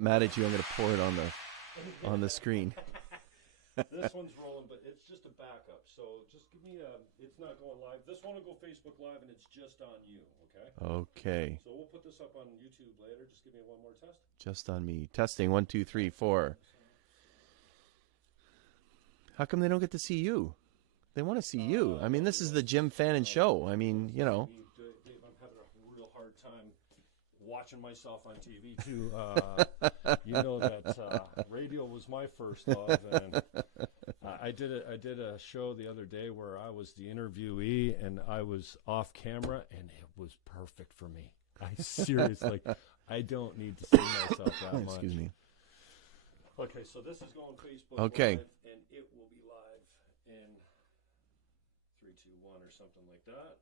mad at you. I'm going to pour it on the screen. This one's rolling, but it's just a backup. So just give me it's not going live. This one will go Facebook Live, and it's just on you, okay? Okay. So we'll put this up on YouTube later. Just give me one more test. Just on me. Testing 1, 2, 3, 4. How come they don't get to see you? They want to see you. I mean, this is the Jim Fannon Show. I mean, you know. Dave, I'm having a real hard time watching myself on TV too. You know that radio was my first love, and I did a show the other day where I was the interviewee and I was off camera, and it was perfect for me. I seriously, I don't need to see myself that much. Excuse me. Okay, so this is going Facebook Okay. Live, and it will be live in 3, 2, 1 or something like that.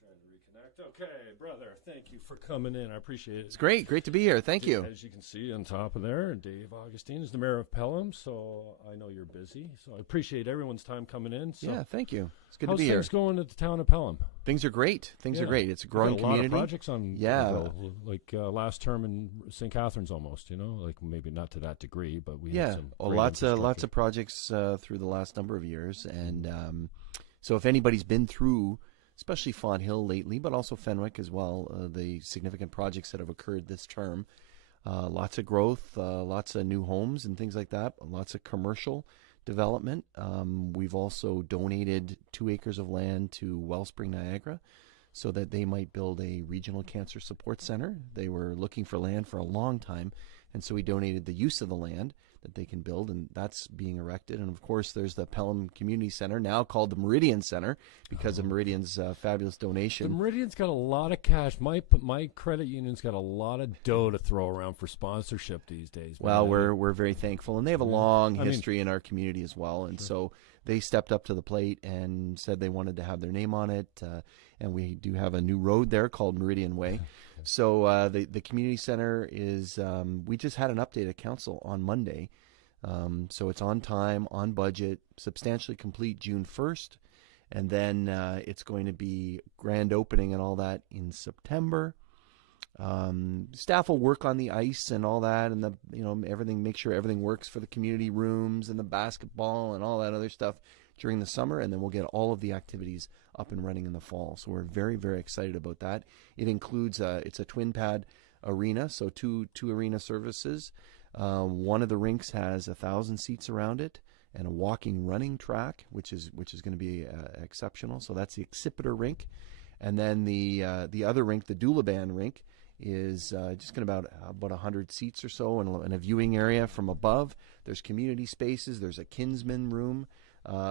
Trying to reconnect. Okay, brother, thank you for coming in. I appreciate it. It's great to be here. Thank you. As you can see on top of there, Dave Augustyn is the mayor of Pelham, so I know you're busy. So I appreciate everyone's time coming in. So Yeah, thank you. It's good to be how's here. things going at the town of Pelham? Things are great. Things are great. It's a growing Got a lot community. of projects on, Yeah. like last term in St. Catharines almost, you know, like maybe not to that degree, but we Yeah, had some lots of projects through the last number of years, and so if anybody's been through, especially Fawn Hill lately, but also Fenwick as well, the significant projects that have occurred this term, lots of growth, lots of new homes and things like that, lots of commercial development. We've also donated 2 acres of land to Wellspring Niagara so that they might build a regional cancer support center. They were looking for land for a long time, and so we donated the use of the land that they can build, and that's being erected. And of course, there's the Pelham Community Center, now called the Meridian Center, because of Meridian's fabulous donation. The Meridian's got a lot of cash. My credit union's got a lot of dough to throw around for sponsorship these days. Well, we're very thankful, and they have a long history in our community as well, and so they stepped up to the plate and said they wanted to have their name on it, and we do have a new road there called Meridian Way. So the community center is, we just had an update at council on Monday. So it's on time, on budget, substantially complete June 1st. And then it's going to be grand opening and all that in September. Staff will work on the ice and all that, and everything, make sure everything works for the community rooms and the basketball and all that other stuff during the summer, and then we'll get all of the activities up and running in the fall. So we're very, very excited about that. It includes it's a twin pad arena, so two arena services. One of the rinks has 1,000 seats around it, and a walking running track, which is going to be exceptional. So that's the Accipiter rink, and then the other rink, the Doulaban rink, is just going to about 100 seats or so, and a viewing area from above. There's community spaces. There's a Kinsman room,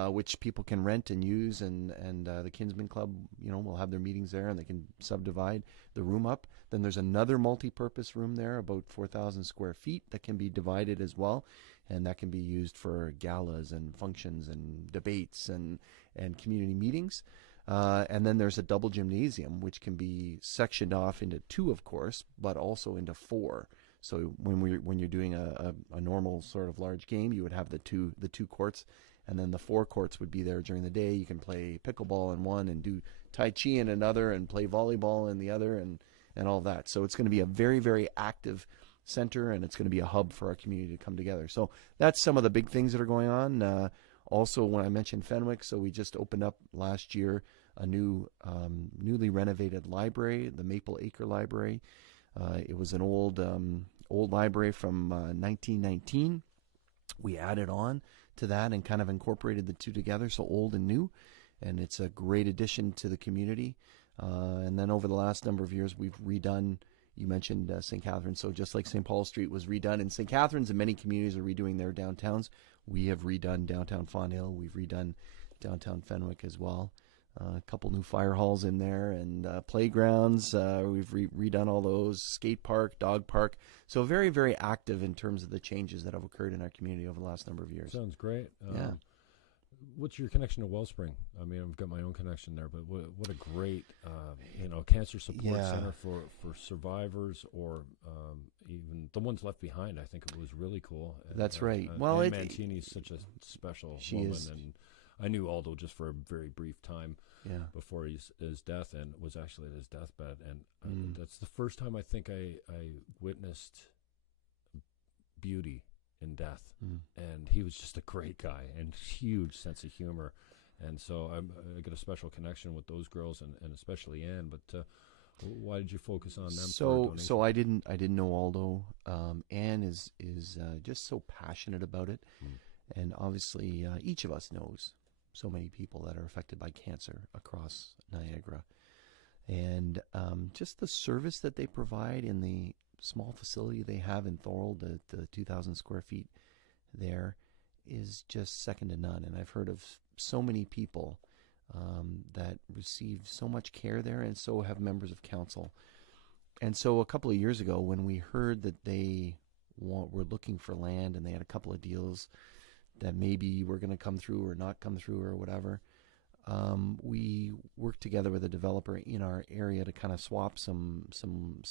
which people can rent and use, and the Kinsman Club, will have their meetings there, and they can subdivide the room up. Then there's another multi-purpose room there, about 4,000 square feet, that can be divided as well, and that can be used for galas and functions and debates and community meetings. And then there's a double gymnasium, which can be sectioned off into 2, of course, but also into 4. So when you're doing a normal sort of large game, you would have the two courts, and then the 4 courts would be there during the day. You can play pickleball in one, and do Tai Chi in another, and play volleyball in the other, and all that. So it's going to be a very, very active center, and it's going to be a hub for our community to come together. So that's some of the big things that are going on. Also, when I mentioned Fenwick, so we just opened up last year a newly renovated library, the Maple Acre Library. It was an old library from 1919. We added on to that and kind of incorporated the two together, so old and new, and it's a great addition to the community. And then over the last number of years, we've redone, you mentioned St. Catharines, so just like St. Paul Street was redone in St. Catharines, and many communities are redoing their downtowns, we have redone downtown Fawn Hill. We've redone downtown Fenwick as well. A couple new fire halls in there, and playgrounds. We've redone all those. Skate park, dog park. So very, very active in terms of the changes that have occurred in our community over the last number of years. Sounds great. Yeah. What's your connection to Wellspring? I mean, I've got my own connection there, but what a great, cancer support center for survivors, or even the ones left behind. I think it was really cool. That's right. Well, Mantini's such a special woman, is. and I knew Aldo just for a very brief time. before his death, and was actually at his deathbed. And that's the first time I think I witnessed beauty in death. And he was just a great guy and huge sense of humor. And so I get a special connection with those girls and especially Anne. But why did you focus on them? So I didn't know Aldo. Anne is just so passionate about it, and obviously each of us knows so many people that are affected by cancer across Niagara, and just the service that they provide in the small facility they have in Thorold, the 2,000 square feet there, is just second to none. And I've heard of so many people that receive so much care there, and so have members of council. And so a couple of years ago, when we heard that they were looking for land and they had a couple of deals that maybe were going to come through or not come through or whatever, we worked together with a developer in our area to kind of swap some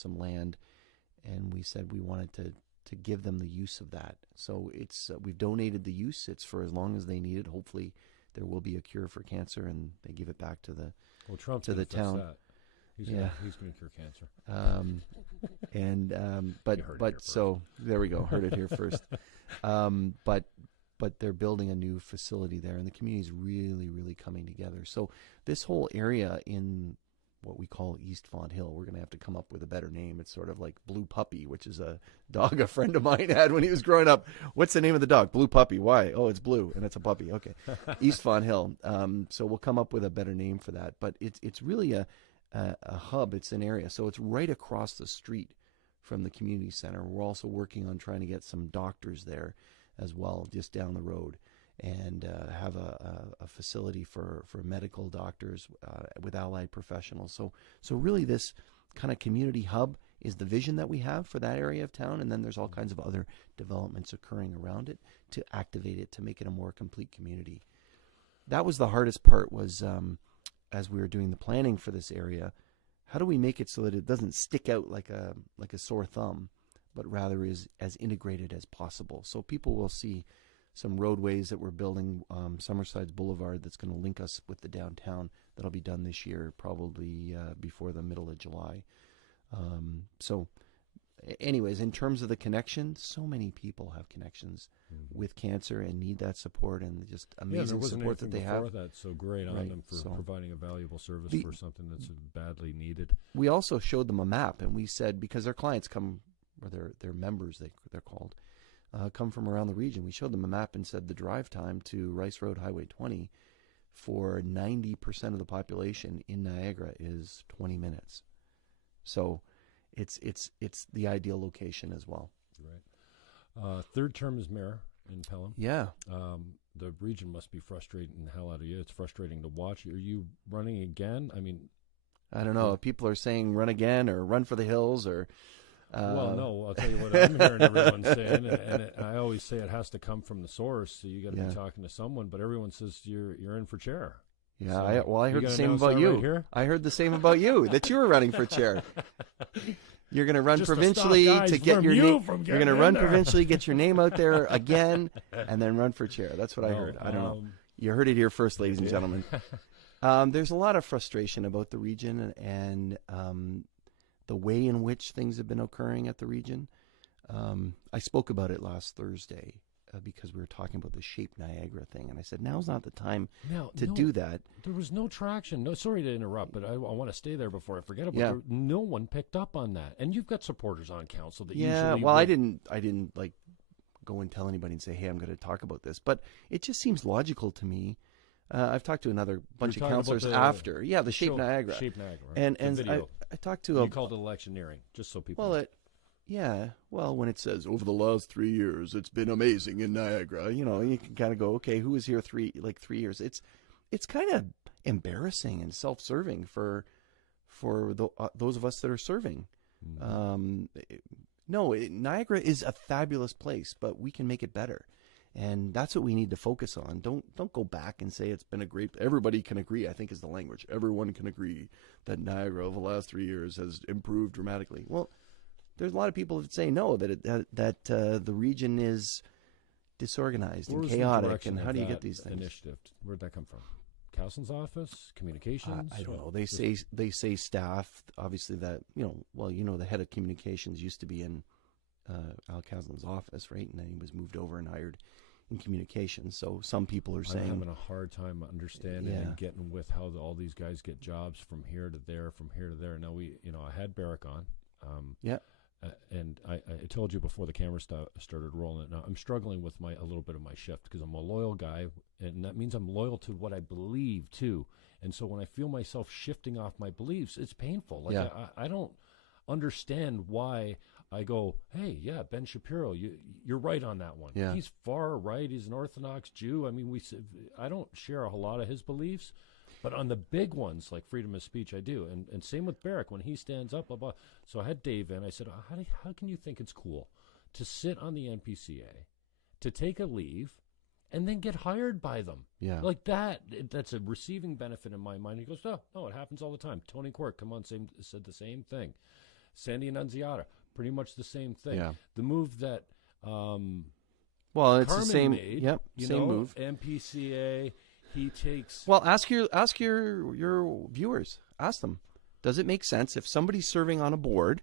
land, and we said we wanted to give them the use of that. So it's we've donated the use. It's for as long as they need it. Hopefully there will be a cure for cancer, and they give it back to the to the town. He's going to cure cancer. But so there we go. Heard it here first. But they're building a new facility there, and the community's really, really coming together. So this whole area in what we call East Font Hill, we're going to have to come up with a better name. It's sort of like Blue Puppy, which is a dog a friend of mine had when he was growing up. What's the name of the dog? Blue Puppy. Why? Oh, it's blue, and it's a puppy. Okay. East Font Hill. So we'll come up with a better name for that. But it's really a hub. It's an area. So it's right across the street from the community center. We're also working on trying to get some doctors there as well, just down the road, and have a facility for medical doctors with allied professionals. So really this kind of community hub is the vision that we have for that area of town, and then there's all kinds of other developments occurring around it to activate it, to make it a more complete community. That was the hardest part, was as we were doing the planning for this area, how do we make it so that it doesn't stick out like a sore thumb, but rather is as integrated as possible. So people will see some roadways that we're building, Summersides Boulevard, that's going to link us with the downtown. That'll be done this year, probably before the middle of July. So anyways, in terms of the connection, so many people have connections with cancer and need that support, and just amazing support that they have. That's so great on them for providing a valuable service for something that's badly needed. We also showed them a map, and we said, because their clients come, or their members, they're called, come from around the region. We showed them a map and said the drive time to Rice Road Highway 20 for 90% of the population in Niagara is 20 minutes. So it's the ideal location as well. Right. Third term as mayor in Pelham. Yeah. The region must be frustrating the hell out of you. It's frustrating to watch. Are you running again? I mean, I don't know. People are saying run again or run for the hills or... well, no, I'll tell you what I'm hearing everyone saying, and I always say it has to come from the source, so you got to be talking to someone, but everyone says you're in for chair. Yeah, so I heard the same about you. Right, I heard the same about you, that you were running for chair. You're going to run provincially to get your name. You're going to run provincially, get your name out there again, and then run for chair. That's what I heard. I don't know. You heard it here first, ladies and gentlemen. There's a lot of frustration about the region and the way in which things have been occurring at the region. I spoke about it last Thursday because we were talking about the Shape Niagara thing, and I said, now's not the time to do that. There was no traction. No, sorry to interrupt, but I want to stay there before I forget about it. No one picked up on that. And you've got supporters on council that usually... well, I didn't like go and tell anybody and say, hey, I'm going to talk about this. But it just seems logical to me. I've talked to another bunch of councillors after. Yeah, the Shape Niagara. Shape Niagara. Right? And I talked to You called it electioneering, just so people know. Well, when it says, over the last 3 years, it's been amazing in Niagara, you can kind of go, okay, who was here 3 years? It's kind of embarrassing and self-serving for those of us that are serving. Niagara is a fabulous place, but we can make it better. And that's what we need to focus on. Don't go back and say it's been a great... Everybody can agree, I think is the language. Everyone can agree that Niagara over the last 3 years has improved dramatically. Well, there's a lot of people that say no, that the region is disorganized and chaotic. And how do you get these things? Initiative? Where'd that come from? Castleton's office, communications? I don't know. They say staff. Obviously, that the head of communications used to be in Al Castleton's office, right? And then he was moved over and hired in communications. So some people are saying, I'm having a hard time understanding and getting with how all these guys get jobs from here to there, from here to there. Now I had Barrick on. And I told you before the camera started rolling. Now I'm struggling with a little bit of my shift because I'm a loyal guy, and that means I'm loyal to what I believe too. And so when I feel myself shifting off my beliefs, it's painful. Like I don't understand why I go, hey, Ben Shapiro, you're right on that one. Yeah. He's far right. He's an Orthodox Jew. I mean, I don't share a whole lot of his beliefs. But on the big ones, like freedom of speech, I do. And same with Barrick, when he stands up. Blah, blah. So I had Dave in. I said, how can you think it's cool to sit on the NPCA, to take a leave, and then get hired by them? Yeah. Like that's a receiving benefit in my mind. He goes, no, it happens all the time. Tony Quirk, said the same thing. Sandy Annunziata, pretty much the same thing. Yeah. The move that it's Carmen the same made, same move. NPCA. He takes. Well, ask your viewers. Ask them. Does it make sense if somebody's serving on a board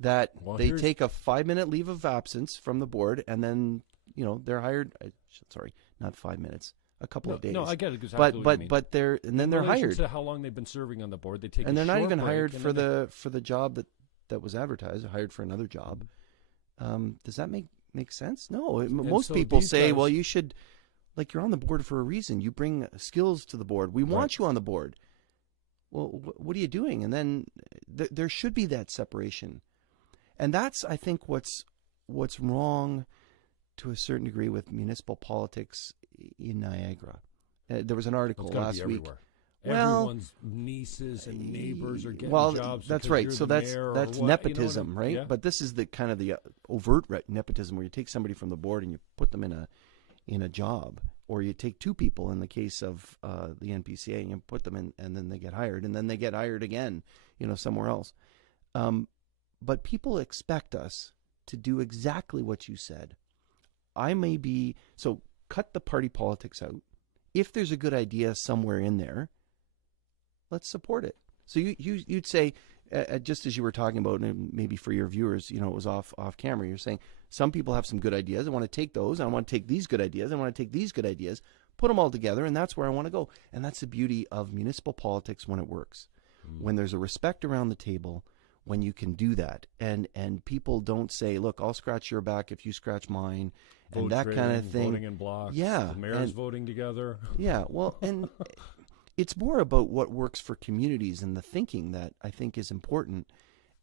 that they take a 5-minute leave of absence from the board and then they're hired? Sorry, not 5 minutes. A couple of days. No, I get it. Exactly but they're hired. To how long they've been serving on the board, they take. And they're not even break, hired for the job that was advertised. They're hired for another job. Does that make sense? No. Most people say, well, you should. Like, you're on the board for a reason. You bring skills to the board. We want you on the board. Well, what are you doing? And then there should be that separation. And that's, I think, what's wrong to a certain degree with municipal politics in Niagara. There was an article last week. Everyone's nieces and neighbors are getting jobs. That's right. So that's nepotism, right? Yeah. But this is the kind of the overt nepotism where you take somebody from the board and you put them in a job, or you take two people in the case of the NPCA and you put them in, and then they get hired, and then they get hired again, somewhere else. But people expect us to do exactly what you said. So cut the party politics out. If there's a good idea somewhere in there, let's support it. So you'd say, just as you were talking about, and maybe for your viewers, it was off camera, you're saying some people have some good ideas. I want to take those. I want to take these good ideas. I want to take these good ideas, put them all together, and that's where I want to go. And that's the beauty of municipal politics when it works. When there's a respect around the table, when you can do that. And people don't say, look, I'll scratch your back if you scratch mine, and that kind of thing. Voting in blocks. Yeah. The mayor's voting together. Yeah, well, and it's more about what works for communities and the thinking that I think is important,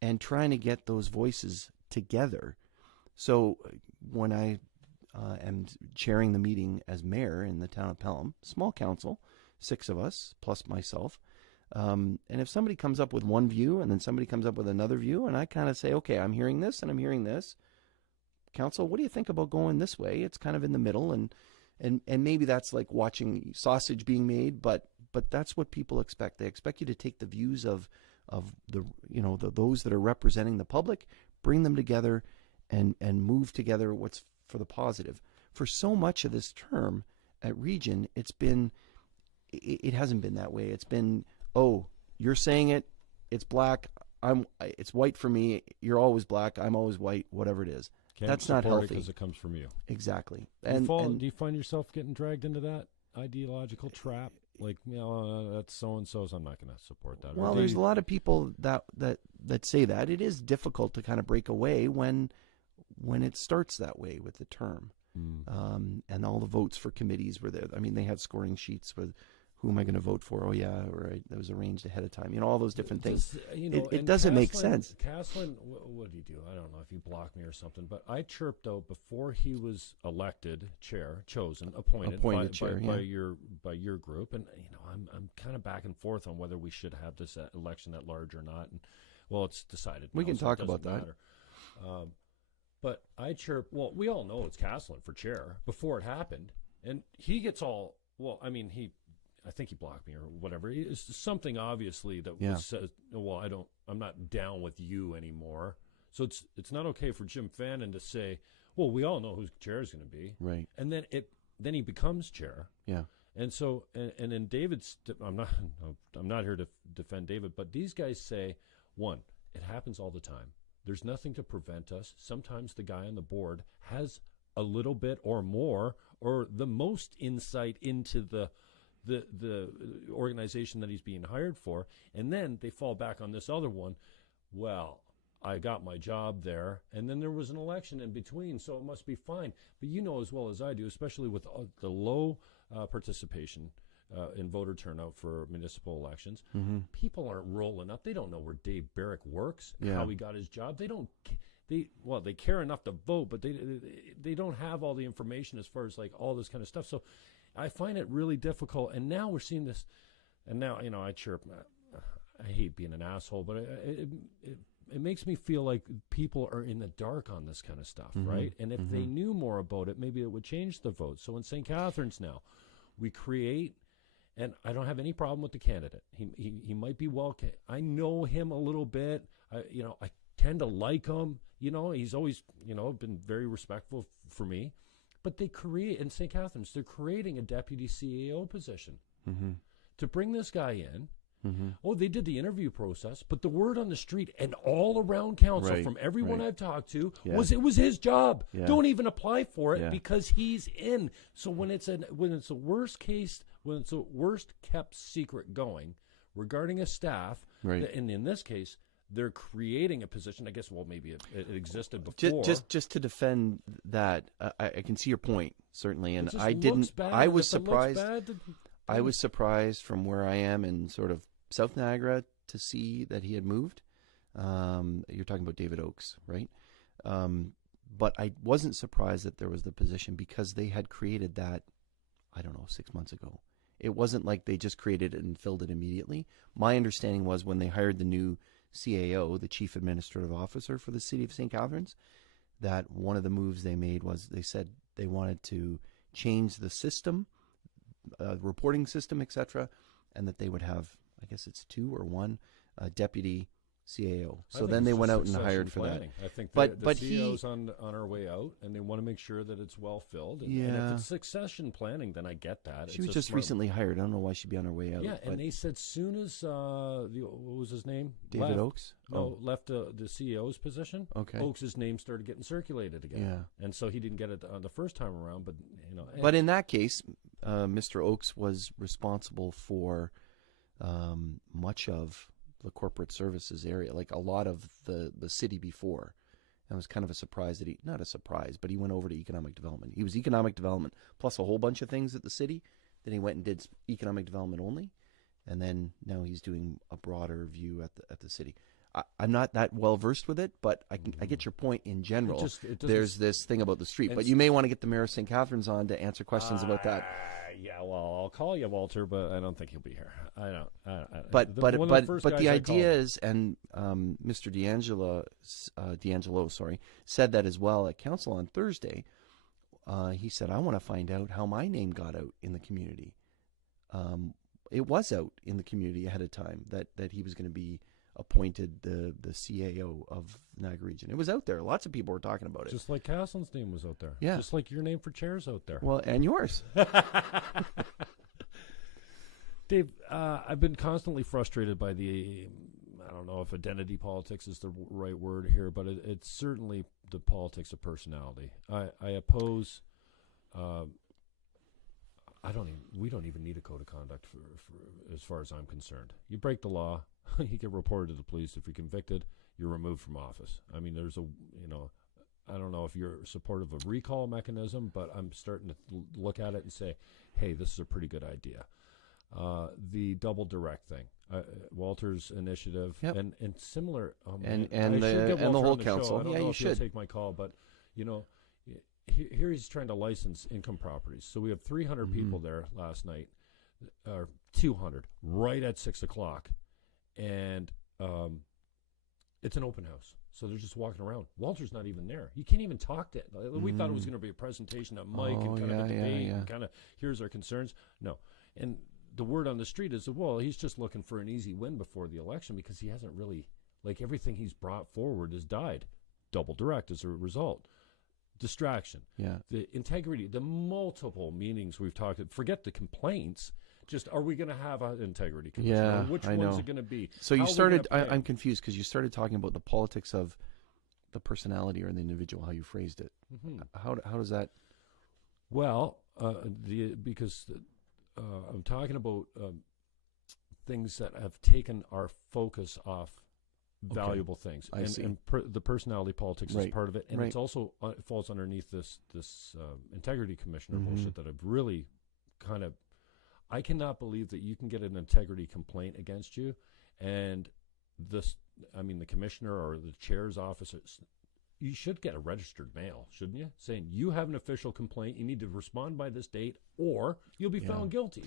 and trying to get those voices together. So when I am chairing the meeting as mayor in the town of Pelham, small council, 6 of us plus myself, and if somebody comes up with one view and then somebody comes up with another view, and I kind of say, okay, I'm hearing this and I'm hearing this, council, what do you think about going this way? It's kind of in the middle, and maybe that's like watching sausage being made, but that's what people expect. They expect you to take the views of those that are representing the public, bring them together, and move together what's for the positive. For so much of this term at Region, it hasn't been that way. It's been, oh, you're saying it, it's black, it's white for me, you're always black, I'm always white, whatever it is. That's not healthy because it comes from you. Exactly. Do you find yourself getting dragged into that ideological trap? Like, that's so-and-so's, I'm not going to support that. Well, there's a lot of people that say that. It is difficult to kind of break away when it starts that way with the term. And all the votes for committees were there. I mean, they had scoring sheets with who am I going to vote for? Oh, yeah, right. That was arranged ahead of time. All those different things. It doesn't make sense. Castlin, what did he do? I don't know if he blocked me or something, but I chirped out before he was elected chair, appointed chair, by your group, and I'm kind of back and forth on whether we should have this election at large or not. And well, it's decided. We can talk about that. But I chirped. Well, we all know it's Castlin for chair before it happened, and he gets all. Well, I mean, I think he blocked me or whatever. It's something obviously that says, well, I'm not down with you anymore. So it's not okay for Jim Fannon to say, well, we all know who chair is going to be. Right. And then he becomes chair. Yeah. And so, and in David's, I'm not here to defend David, but these guys say, one, it happens all the time. There's nothing to prevent us. Sometimes the guy on the board has a little bit or more or the most insight into the organization that he's being hired for, and then they fall back on this other one. Well, I got my job there, and then there was an election in between, so it must be fine. But you know as well as I do, especially with the low participation in voter turnout for municipal elections, people aren't rolling up. They don't know where Dave Barrick works, how he got his job. They care enough to vote, but they don't have all the information as far as like all this kind of stuff. So I find it really difficult. And now we're seeing this, and now, you know, I chirp. I hate being an asshole, but it makes me feel like people are in the dark on this kind of stuff, right? And if they knew more about it, maybe it would change the vote. So in St. Catharines now, we create, and I don't have any problem with the candidate. He might be I know him a little bit. I tend to like him. You know, he's always, been very respectful for me. But they create, in St. Catharines, they're creating a deputy CAO position to bring this guy in. Oh, they did the interview process, but the word on the street and all around council from everyone I've talked to was it was his job. Don't even apply for it because he's in. So when it's a worst kept secret going regarding a staff, and in this case, they're creating a position. I guess, well, maybe it existed before. Just to defend that, I can see your point, certainly, and I didn't. I was surprised. I was surprised from where I am in sort of South Niagara to see that he had moved. You're talking about David Oakes, right? But I wasn't surprised that there was the position because they had created that, 6 months ago. It wasn't like they just created it and filled it immediately. My understanding was when they hired the new CAO, the Chief Administrative Officer for the City of St. Catharines, that one of the moves they made was they said they wanted to change the system, reporting system, etc., and that they would have, I guess it's 2 or 1 deputy CAO. So then they went out and hired for that. I think the CAO's on our way out, and they want to make sure that it's well filled. And if it's succession planning, then I get that. She was just recently hired. I don't know why she'd be on her way out. Yeah, and they said soon as what was his name? David Oakes? Left the CEO's position. Okay. Oakes' name started getting circulated again. Yeah. And so he didn't get it the first time around, but But in that case, Mr. Oakes was responsible for much of the corporate services area, like a lot of the city before. And it was kind of a surprise that not a surprise, but he went over to economic development. He was economic development plus a whole bunch of things at the city. Then he went and did economic development only. And then now he's doing a broader view at the city. I'm not that well versed with it, but I get your point in general. There's this thing about the street, but you may want to get the mayor of St. Catharines on to answer questions about that. Yeah, well, I'll call you, Walter, but I don't think he'll be here. I don't. But the idea is, and Mr. D'Angelo, said that as well at council on Thursday. He said, "I want to find out how my name got out in the community." It was out in the community ahead of time that he was going to be appointed the CAO of Niagara Region. It was out there. Lots of people were talking about it. Just like Castle's name was out there. Yeah. Just like your name for chair's out there. Well, and yours. Dave, I've been constantly frustrated by I don't know if identity politics is the right word here, but it's certainly the politics of personality. I oppose... we don't even need a code of conduct for as far as I'm concerned. You break the law, you get reported to the police. If you're convicted, you're removed from office. I mean, I don't know if you're supportive of recall mechanism, but I'm starting to look at it and say, hey, this is a pretty good idea. The double direct thing, Walter's initiative, and similar, and the whole council. I don't know if you'll take my call, but here he's trying to license income properties. So we have 300 people there last night, or 200, right at 6 o'clock. And it's an open house. So they're just walking around. Walter's not even there. You can't even talk to it. We thought it was going to be a presentation at Mike and kind of a debate and kind of here's our concerns. No. And the word on the street is, well, he's just looking for an easy win before the election because he hasn't really, everything he's brought forward has died. Double direct as a result. distraction. Yeah. The integrity, the multiple meanings we've talked about. Forget the complaints. Just, are we going to have an integrity commission? Yeah, Which one's it going to be? So you started, I'm confused because you started talking about the politics of the personality or the individual, how you phrased it. Mm-hmm. How does that? Well, because I'm talking about things that have taken our focus off valuable things. I see. And the personality politics is part of it. And it's also it falls underneath this integrity commissioner bullshit that I've really kind of, I cannot believe that you can get an integrity complaint against you, and the commissioner or the chair's office, you should get a registered mail, shouldn't you? Saying you have an official complaint, you need to respond by this date, or you'll be found guilty.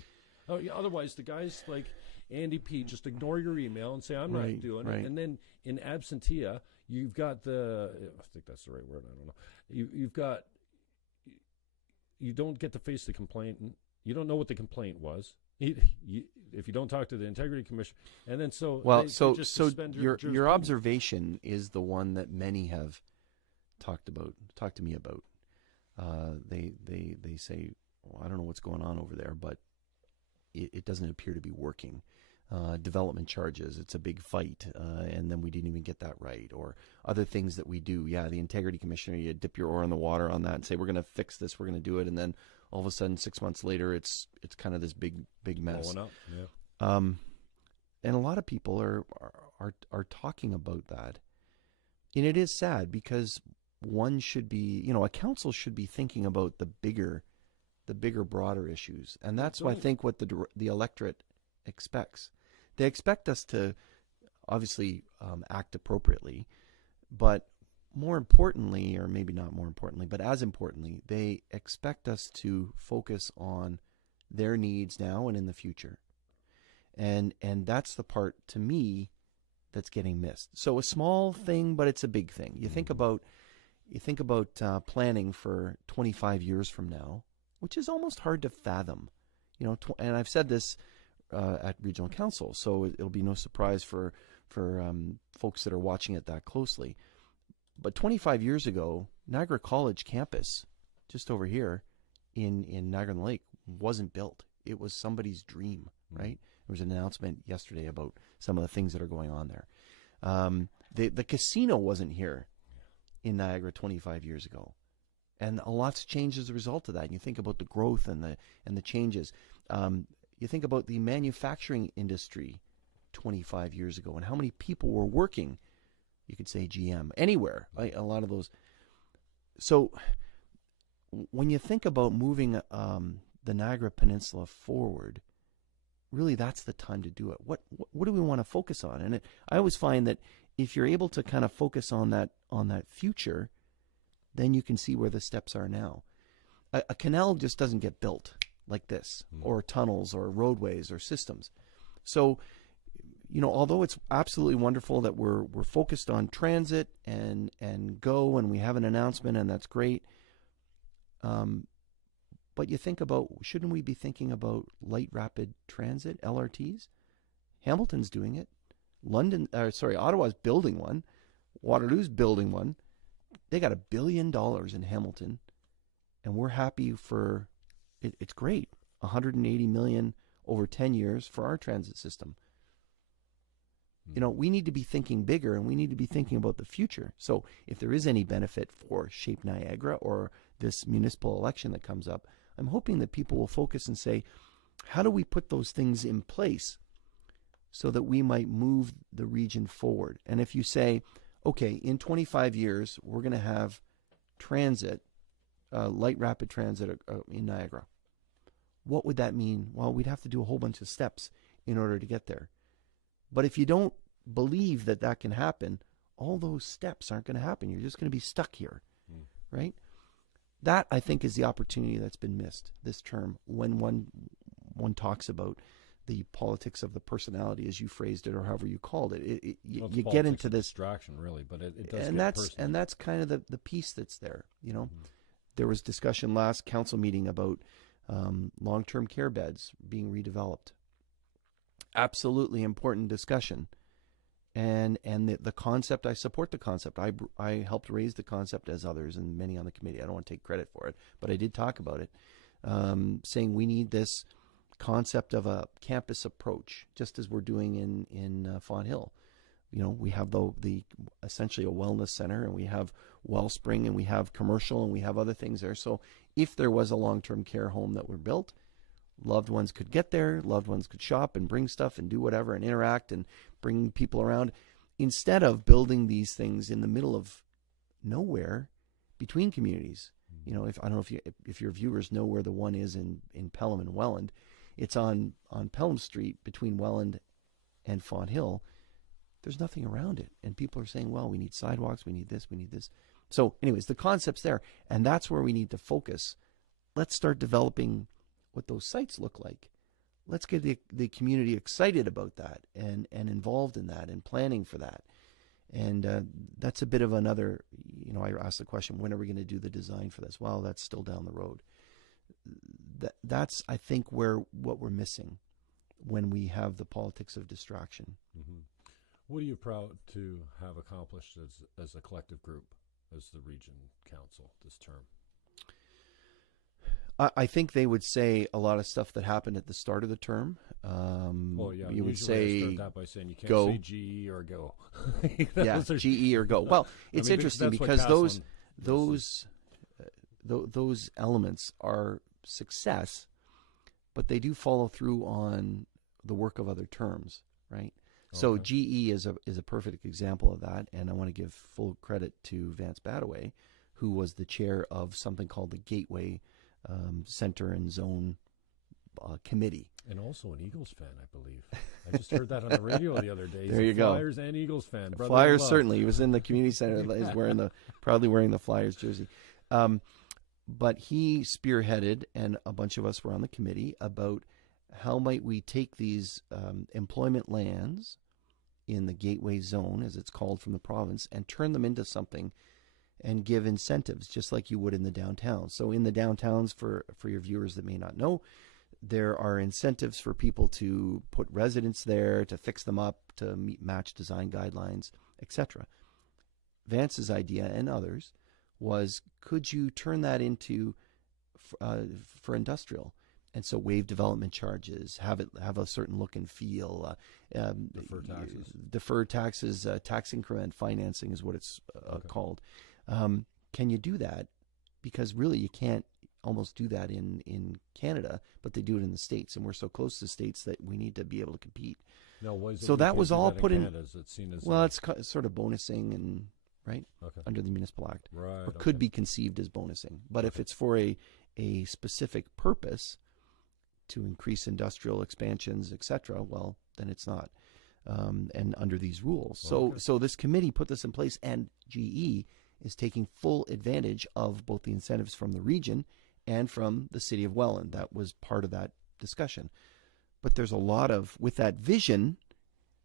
Otherwise, the guys like Andy P. just ignore your email and say, I'm not doing it. And then in absentia, you've got I think that's the right word, I don't know. You don't get to face the complainant. You don't know what the complaint was. If you don't talk to the Integrity Commission, and then your observation is the one that many have talked to me about. They say, well, I don't know what's going on over there, but it doesn't appear to be working. Development charges, it's a big fight, and then we didn't even get that right, or other things that we do. Yeah, the Integrity Commissioner, you dip your oar in the water on that and say, we're going to fix this, we're going to do it, and then all of a sudden 6 months later it's kind of this big mess. Blowing up. Yeah. And a lot of people are talking about that, and it is sad because one should be, a council should be thinking about the bigger, broader issues, and that's I think what the electorate expects. They expect us to obviously act appropriately, but more importantly, or maybe not more importantly, but as importantly, they expect us to focus on their needs now and in the future. And that's the part, to me, that's getting missed. So a small thing, but it's a big thing. You think about planning for 25 years from now, which is almost hard to fathom. And I've said this at Regional Council, so it'll be no surprise for folks that are watching it that closely. But 25 years ago, Niagara College campus, just over here in Niagara-on-the-Lake, wasn't built. It was somebody's dream, right? There was an announcement yesterday about some of the things that are going on there. The casino wasn't here in Niagara 25 years ago. And a lot's changed as a result of that. And you think about the growth and the changes. You think about the manufacturing industry 25 years ago and how many people were working. You could say GM, anywhere, a lot of those. So when you think about moving the Niagara Peninsula forward, really that's the time to do it. What do we want to focus on? And I always find that if you're able to kind of focus on that future, then you can see where the steps are now. A canal just doesn't get built like this, or tunnels or roadways or systems. So although it's absolutely wonderful that we're focused on transit and go, and we have an announcement, and that's great. But you think about, shouldn't we be thinking about light rapid transit, LRTs? Hamilton's doing it. Ottawa's building one. Waterloo's building one. They got $1 billion in Hamilton, and we're happy for it. It's great. $180 million over 10 years for our transit system. We need to be thinking bigger, and we need to be thinking about the future. So if there is any benefit for Shape Niagara or this municipal election that comes up, I'm hoping that people will focus and say, how do we put those things in place so that we might move the region forward? And if you say, okay, in 25 years, we're going to have transit, light rapid transit in Niagara. What would that mean? Well, we'd have to do a whole bunch of steps in order to get there. But if you don't believe that can happen, all those steps aren't going to happen. You're just going to be stuck here, right? That, I think, is the opportunity that's been missed this term when one talks about the politics of the personality, as you phrased it, or however you called it. You get into this distraction, really, but it does and get personal. And that's kind of the piece that's there. There was discussion last council meeting about long-term care beds being redeveloped. Absolutely important discussion. And the concept, I support the concept. I helped raise the concept, as others and many on the committee. I don't want to take credit for it, but I did talk about it, saying we need this concept of a campus approach, just as we're doing in Fonthill. We have the essentially a wellness center, and we have Wellspring, and we have commercial, and we have other things there. So if there was a long-term care home that were built, loved ones could get there, loved ones could shop and bring stuff and do whatever and interact and bring people around, instead of building these things in the middle of nowhere between communities. If I don't know if your viewers know where the one is in Pelham and Welland, it's on Pelham Street between Welland and Fonthill. There's nothing around it, and people are saying, well, we need sidewalks, we need this, we need this. So anyways, the concept's there, and that's where we need to focus. Let's start developing what those sites look like. Let's get the community excited about that and involved in that and planning for that. And that's a bit of another, I asked the question, when are we going to do the design for this? Well, that's still down the road. That's, I think, what we're missing when we have the politics of distraction. Mm-hmm. What are you proud to have accomplished as a collective group, as the Region Council this term? I think they would say a lot of stuff that happened at the start of the term. You would say, I start that by saying you can't go. say GE or go. GE or go. Well, it's interesting because those elements are success, but they do follow through on the work of other terms, right? So GE is a perfect example of that, and I want to give full credit to Vance Badaway, who was the chair of something called the Gateway Center and Zone Committee. And also an Eagles fan, I believe. I just heard that on the radio the other day. There you go. Flyers and Eagles fan. Flyers, certainly. He was in the community center. He's proudly wearing the Flyers jersey. But he spearheaded, and a bunch of us were on the committee, about how might we take these employment lands in the Gateway Zone, as it's called, from the province, and turn them into something and give incentives, just like you would in the downtown. So in the downtowns, for your viewers that may not know, there are incentives for people to put residents there, to fix them up, to match design guidelines, etc. Vance's idea, and others, was, could you turn that into for industrial? And so waive development charges, have a certain look and feel. Deferred taxes, tax increment financing is what it's called. Can you do that? Because really you can't almost do that in Canada, but they do it in the States, and we're so close to the States that we need to be able to compete. No, why is it so that was all put in. Is it seen as it's sort of bonusing and under the Municipal Act, right? Or could be conceived as bonusing. But if it's for a specific purpose to increase industrial expansions, etc., well, then it's not. And under these rules, so this committee put this in place, and GE is taking full advantage of both the incentives from the region and from the city of Welland. That was part of that discussion. But there's a lot of, with that vision,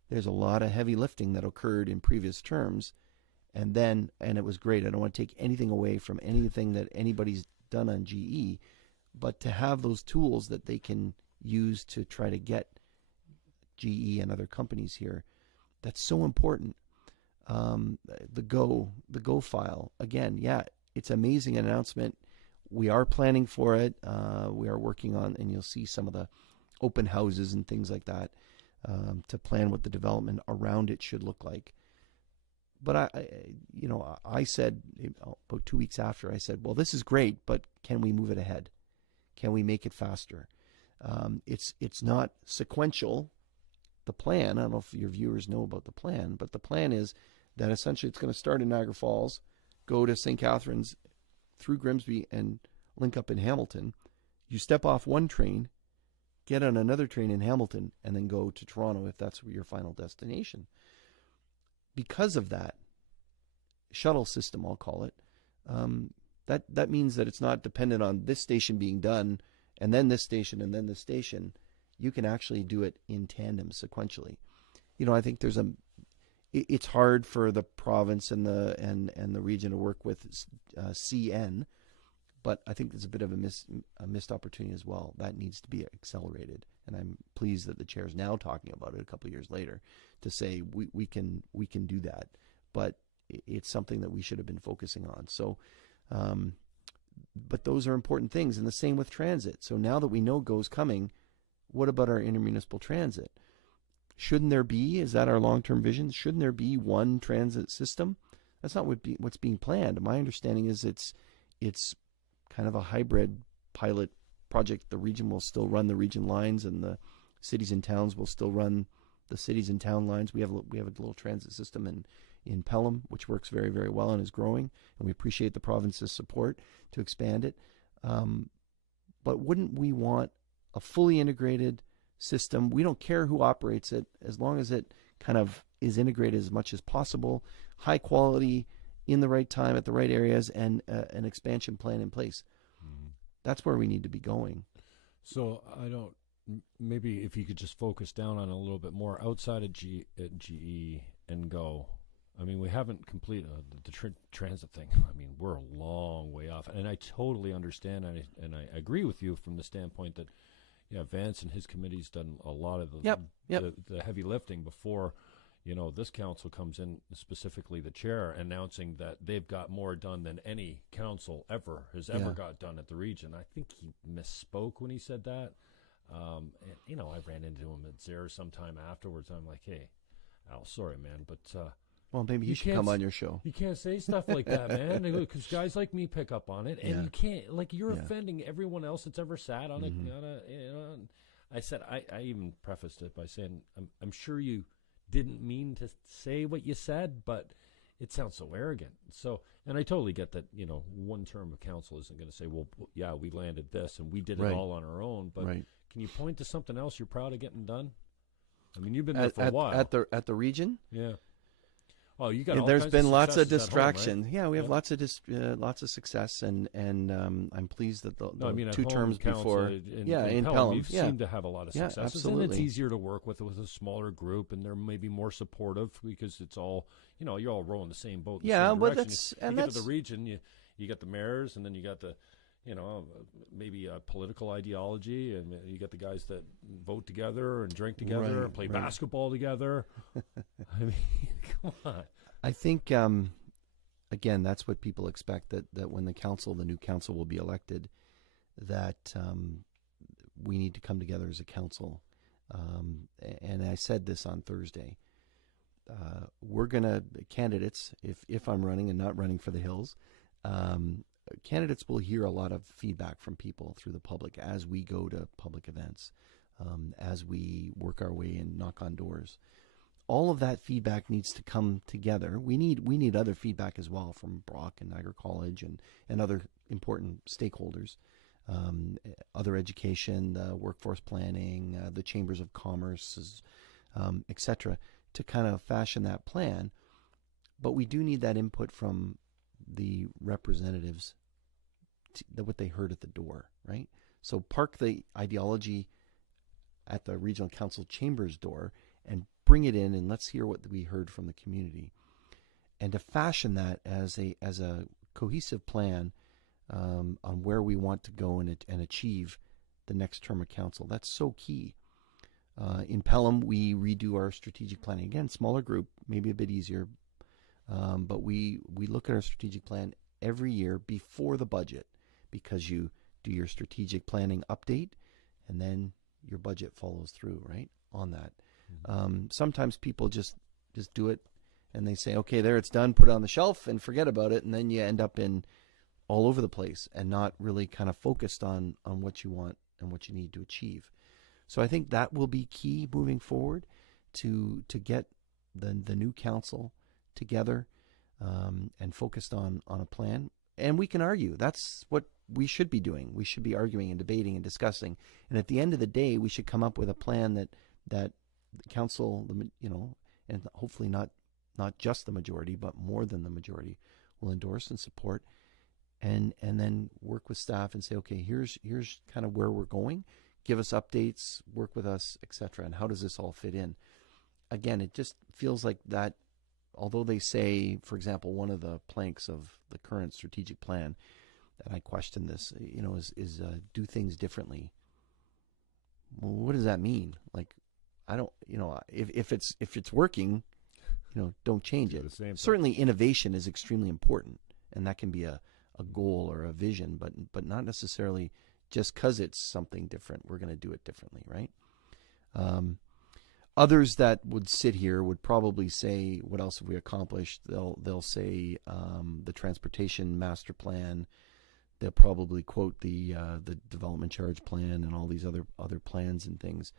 there's a lot of heavy lifting that occurred in previous terms. And it was great. I don't want to take anything away from anything that anybody's done on GE, but to have those tools that they can use to try to get GE and other companies here, that's so important. The Go file, again, it's an amazing announcement. We are planning for it. We are working on, and you'll see some of the open houses and things like that to plan what the development around it should look like. But I said about 2 weeks after, I said, well, this is great, but can we move it ahead? Can we make it faster? It's not sequential. The plan, I don't know if your viewers know about the plan, but the plan is that essentially it's going to start in Niagara Falls, go to St. Catharines, through Grimsby, and link up in Hamilton. You step off one train, get on another train in Hamilton, and then go to Toronto if that's your final destination. Because of that shuttle system, I'll call it, that means that it's not dependent on this station being done and then this station and then this station. You can actually do it in tandem, sequentially. I think it's hard for the province and the region to work with CN, But I think there's a bit of a missed opportunity as well. That needs to be accelerated. And I'm pleased that the chair is now talking about it a couple of years later to say we can do that. But it's something that we should have been focusing on. So, but those are important things. And the same with transit. So now that we know GO's coming, what about our intermunicipal transit? Shouldn't there be, is that our long-term vision? Shouldn't there be one transit system? That's not what's being planned. My understanding is it's kind of a hybrid pilot project. The region will still run the region lines, and the cities and towns will still run the cities and town lines. We have a little transit system in Pelham, which works very, very well and is growing, and we appreciate the province's support to expand it. But wouldn't we want a fully integrated system? We don't care who operates it, as long as it kind of is integrated as much as possible, high quality, in the right time, at the right areas, and an expansion plan in place. Mm-hmm. That's where we need to be going. So maybe if you could just focus down on a little bit more outside of GE and GO. I mean, we haven't completed the transit thing. I mean, we're a long way off. And I totally understand, and I agree with you from the standpoint that, Vance and his committee's done a lot of the heavy lifting before, this council comes in, specifically the chair, announcing that they've got more done than any council ever got done at the region. I think he misspoke when he said that. And, I ran into him at Zare sometime afterwards. I'm like, hey, Al, sorry, man, but... well, maybe you should come on your show. You can't say stuff like that, man, because guys like me pick up on it, and you can't, you're offending everyone else that's ever sat on it. I said, I even prefaced it by saying, I'm sure you didn't mean to say what you said, but it sounds so arrogant. So, and I totally get that, one term of council isn't going to say, well, yeah, we landed this and we did it all on our own. But can you point to something else you're proud of getting done? I mean, you've been there for a while. At the region? Yeah. Oh, you got. There's been lots of distraction. Right? Yeah, we have lots of success, and I'm pleased that the 2 terms before. In Pelham, you seem to have a lot of successes, absolutely. And it's easier to work with a smaller group, and they're maybe more supportive because it's all you're all rowing the same boat. In the same but direction. You get to the region, you got the mayors, and then you got the. Maybe a political ideology, and you got the guys that vote together and drink together and play basketball together. I mean, come on. I think, again, that's what people expect, that when the new council will be elected, that we need to come together as a council. And I said this on Thursday. We're going to, candidates, if I'm running and not running for the Hills, candidates will hear a lot of feedback from people through the public as we go to public events, as we work our way and knock on doors. All of that feedback needs to come together. We need other feedback as well from Brock and Niagara College and other important stakeholders, other education, workforce planning, the chambers of commerce, etc., to kind of fashion that plan. But we do need that input from the representatives, what they heard at the door, right? So park the ideology at the regional council chambers door and bring it in, and let's hear what we heard from the community, and to fashion that as a cohesive plan on where we want to go and achieve the next term of council. That's so key. In Pelham, we redo our strategic planning. Again, smaller group, maybe a bit easier. But we look at our strategic plan every year before the budget, because you do your strategic planning update and then your budget follows through, right, on that. Mm-hmm. Sometimes people just do it and they say, okay, there, it's done, put it on the shelf and forget about it. And then you end up in all over the place and not really kind of focused on what you want and what you need to achieve. So I think that will be key moving forward to get the new council together and focused on a plan. And we can argue. That's what we should be doing. We should be arguing and debating and discussing. And at the end of the day, we should come up with a plan that the council, and hopefully not just the majority, but more than the majority, will endorse and support, and then work with staff and say, okay, here's kind of where we're going. Give us updates, work with us, etc. And how does this all fit in? Again, it just feels like that. Although they say, for example, one of the planks of the current strategic plan I question this, is do things differently. Well, what does that mean? Like, I don't, if it's working, don't change it. Certainly innovation is extremely important, and that can be a goal or a vision, but not necessarily just because it's something different, we're going to do it differently, right? Others that would sit here would probably say, what else have we accomplished? They'll say the transportation master plan. They'll probably quote the development charge plan and all these other plans and things.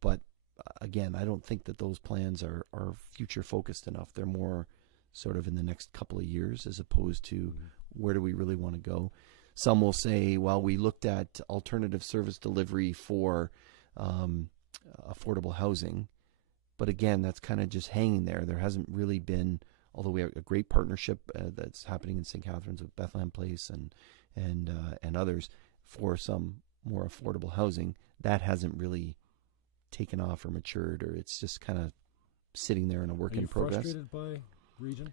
But again, I don't think that those plans are future focused enough. They're more sort of in the next couple of years as opposed to where do we really want to go. Some will say, well, we looked at alternative service delivery for affordable housing. But again, that's kind of just hanging there. There hasn't really been, although we have a great partnership that's happening in St. Catharines with Bethlehem Place and others for some more affordable housing, that hasn't really taken off or matured, or it's just kind of sitting there in a work in progress. Are you frustrated by region?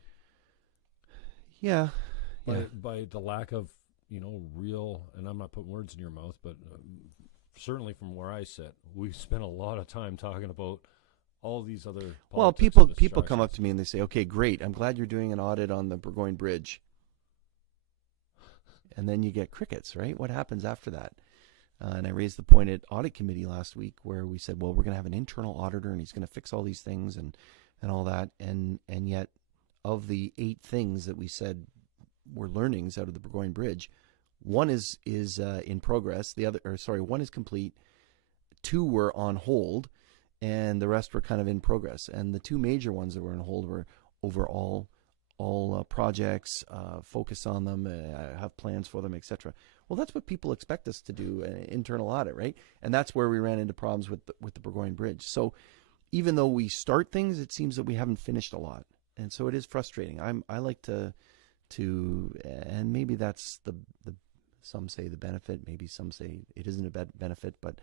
Yeah. By the lack of, real, and I'm not putting words in your mouth, but certainly from where I sit, we've spent a lot of time talking about all these other Well, people come up to me and they say, okay, great, I'm glad you're doing an audit on the Burgoyne Bridge. And then you get crickets, right? What happens after that? And I raised the point at audit committee last week where we said, well, we're going to have an internal auditor and he's going to fix all these things and all that. And yet of the 8 things that we said were learnings out of the Burgoyne Bridge, one is in progress. One is complete. 2 were on hold, and the rest were kind of in progress. And the 2 major ones that were on hold were overall all projects, focus on them, have plans for them, etc. Well, that's what people expect us to do, an internal audit, right? And that's where we ran into problems with the Burgoyne Bridge. So even though we start things, it seems that we haven't finished a lot. And so it is frustrating. I like to and maybe that's the some say the benefit, maybe some say it isn't a benefit, but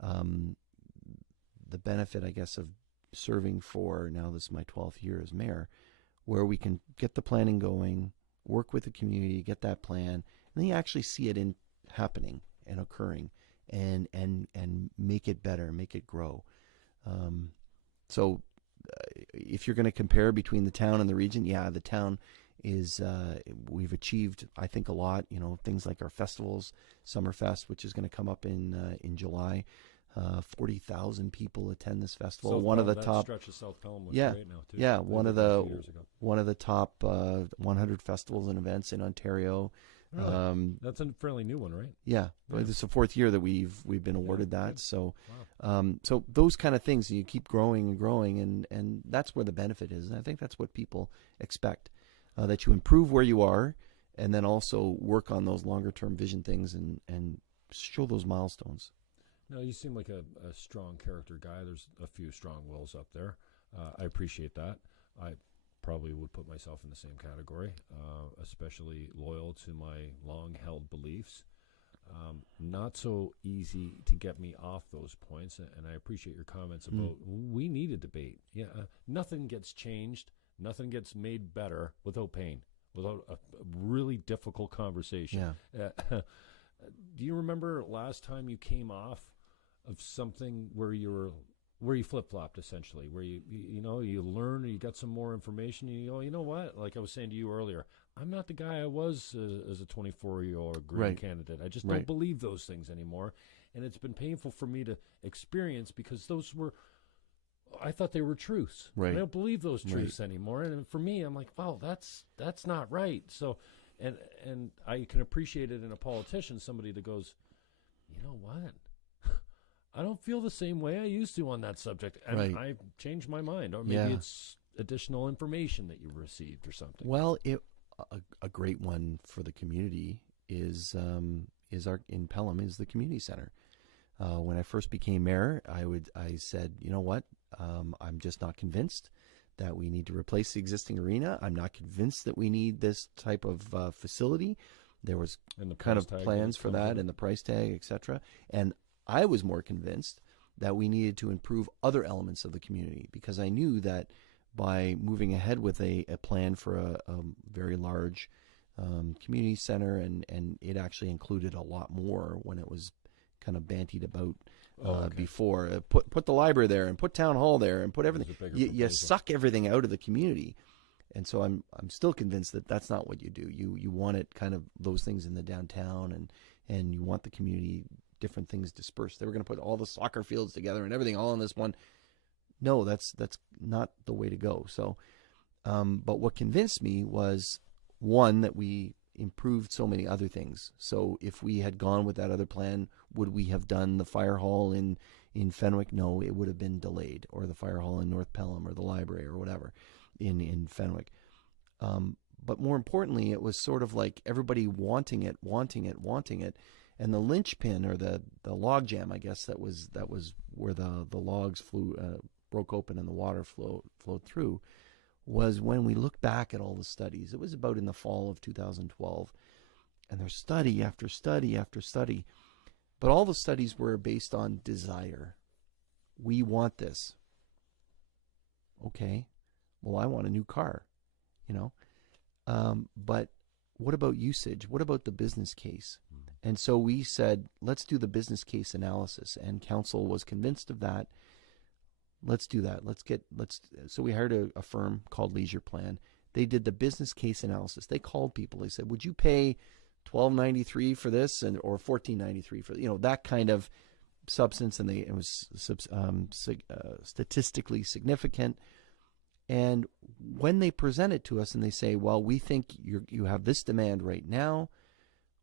the benefit, I guess, of serving for, now this is my 12th year as mayor, where we can get the planning going, work with the community, get that plan, and then you actually see it happening and occurring, and make it better, make it grow. So if you're going to compare between the town and the region, the town is we've achieved, I think, a lot. Things like our festivals, Summerfest, which is going to come up in July. 40,000 people attend this festival. South one Pelham, of the top stretch of South Pelham was great now too. Yeah, one of the top 100 festivals and events in Ontario. Really? That's a fairly new one, right? Yeah. This is the 4th year that we've been awarded that. Good. So, so those kind of things, you keep growing and growing, and that's where the benefit is. And I think that's what people expect, that you improve where you are, and then also work on those longer term vision things and show those milestones. No, you seem like a strong character guy. There's a few strong wills up there. I appreciate that. I probably would put myself in the same category, especially loyal to my long-held beliefs. Not so easy to get me off those points, and I appreciate your comments about we need a debate. Yeah, nothing gets changed, nothing gets made better without pain, without a really difficult conversation. Yeah. Do you remember last time you came off of something where you flip-flopped, essentially, where you learn, or you got some more information, and you go, you know what, like I was saying to you earlier, I'm not the guy I was as a 24-year-old Green candidate. I just don't believe those things anymore, and it's been painful for me to experience because I thought they were truths. Right. I don't believe those truths anymore, and for me, I'm like, wow, that's not right. So, and I can appreciate it in a politician, somebody that goes, you know what? I don't feel the same way I used to on that subject, and I changed my mind, or maybe it's additional information that you received or something. Well, a great one for the community is in Pelham is the community center. When I first became mayor, I said, you know what, I'm just not convinced that we need to replace the existing arena. I'm not convinced that we need this type of facility. There was kind of plans for that, and the price tag, etc. And I was more convinced that we needed to improve other elements of the community, because I knew that by moving ahead with a plan for a very large community center, and it actually included a lot more when it was kind of bantied about before. Put the library there, and put town hall there, and put everything. You suck everything out of the community, and so I'm still convinced that that's not what you do. You want it kind of those things in the downtown, and you want the community, different things dispersed. They were going to put all the soccer fields together and everything all in this one. No, that's not the way to go. So, but what convinced me was, one, that we improved so many other things. So if we had gone with that other plan, would we have done the fire hall in Fenwick? No, it would have been delayed, or the fire hall in North Pelham, or the library, or whatever in Fenwick. But more importantly, it was sort of like everybody wanting it, and the linchpin, or the log jam, I guess, that was where the logs broke open and the water flowed through, was when we look back at all the studies. It was about in the fall of 2012, and there's study after study after study, but all the studies were based on desire. We want this. Okay, well, I want a new car, but what about usage? What about the business case? And so we said, let's do the business case analysis, and council was convinced of that. Let's do that. So we hired a firm called Leisure Plan. They did the business case analysis. They called people. They said, would you pay $12.93 for this, or $14.93 for that kind of substance? And it was statistically significant. And when they present it to us and they say, well, we think you have this demand right now.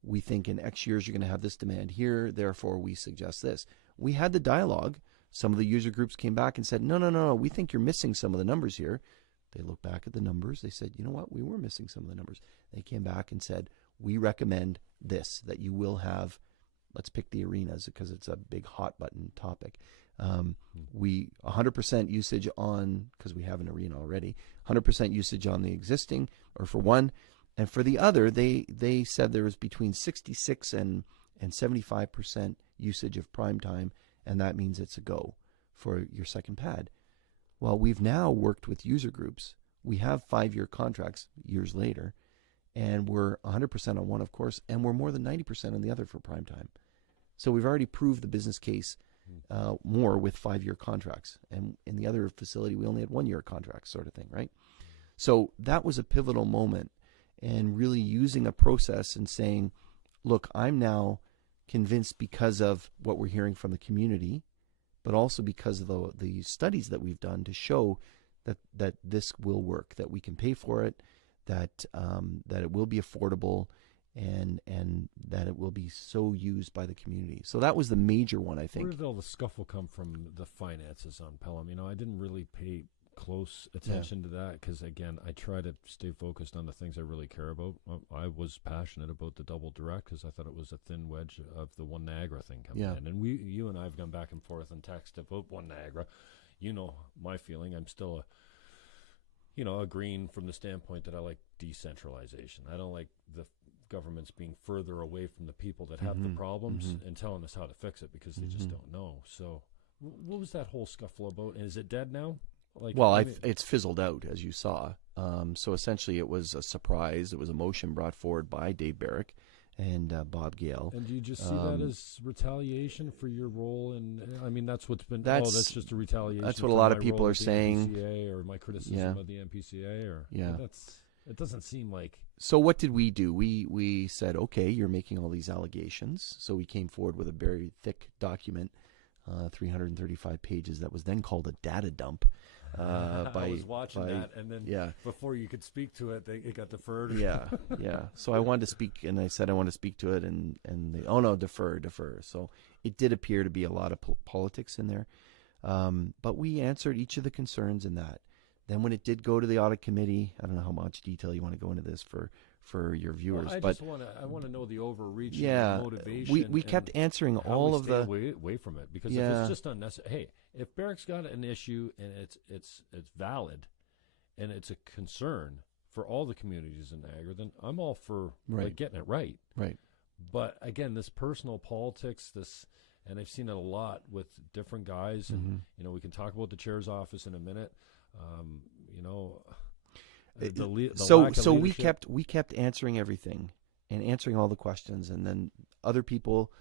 We think in X years you're going to have this demand here. Therefore, we suggest this. We had the dialogue. Some of the user groups came back and said, no, we think you're missing some of the numbers here. They looked back at the numbers. They said, you know what? We were missing some of the numbers. They came back and said, we recommend this, that you will have, let's pick the arenas because it's a big hot button topic. We 100% usage on, because we have an arena already, 100% usage on the existing, or for one. And for the other, they said there was between 66 and 75% usage of prime time, and that means it's a go for your second pad. Well, we've now worked with user groups. We have 5-year contracts years later, and we're 100% on one, of course, and we're more than 90% on the other for prime time. So we've already proved the business case more with 5-year contracts. And in the other facility, we only had 1-year contracts, sort of thing, right? So that was a pivotal moment, and really using a process and saying, look, I'm now convinced because of what we're hearing from the community, but also because of the studies that we've done to show that this will work, that we can pay for it, that it will be affordable, and that it will be so used by the community. So that was the major one, I think. Where did all the scuffle come from, the finances on Pelham? I didn't really pay close attention to that because, again, I try to stay focused on the things I really care about. I was passionate about the double direct because I thought it was a thin wedge of the One Niagara thing coming in. And you and I have gone back and forth in text about One Niagara. My feeling. I'm still a green from the standpoint that I like decentralization. I don't like the governments being further away from the people that have the problems and telling us how to fix it because they just don't know. So what was that whole scuffle about? And is it dead now? It's fizzled out, as you saw. So essentially it was a surprise. It was a motion brought forward by Dave Barrick and Bob Gale. And do you just see that as retaliation for your role? And that's what's been. That's just a retaliation. That's what a lot of people are saying. MPCA, or my criticism of the MPCA, it doesn't seem like. So what did we do? We said, okay, you're making all these allegations. So we came forward with a very thick document, 335 pages, that was then called a data dump. I was watching that, and then before you could speak to it, it got deferred. So I wanted to speak, and I said I want to speak to it, and they, no, defer. So it did appear to be a lot of politics in there, but we answered each of the concerns in that. Then when it did go to the audit committee, I don't know how much detail you want to go into this for your viewers, I want to know the overreach and motivation. We kept answering all of the away from it, because if it's just unnecessary. Hey, if Barrick's got an issue and it's valid and it's a concern for all the communities in Niagara, then I'm all for getting it right. Right. But again, this personal politics, and I've seen it a lot with different guys, and we can talk about the chair's office in a minute. So we kept answering everything and answering all the questions, and then other people,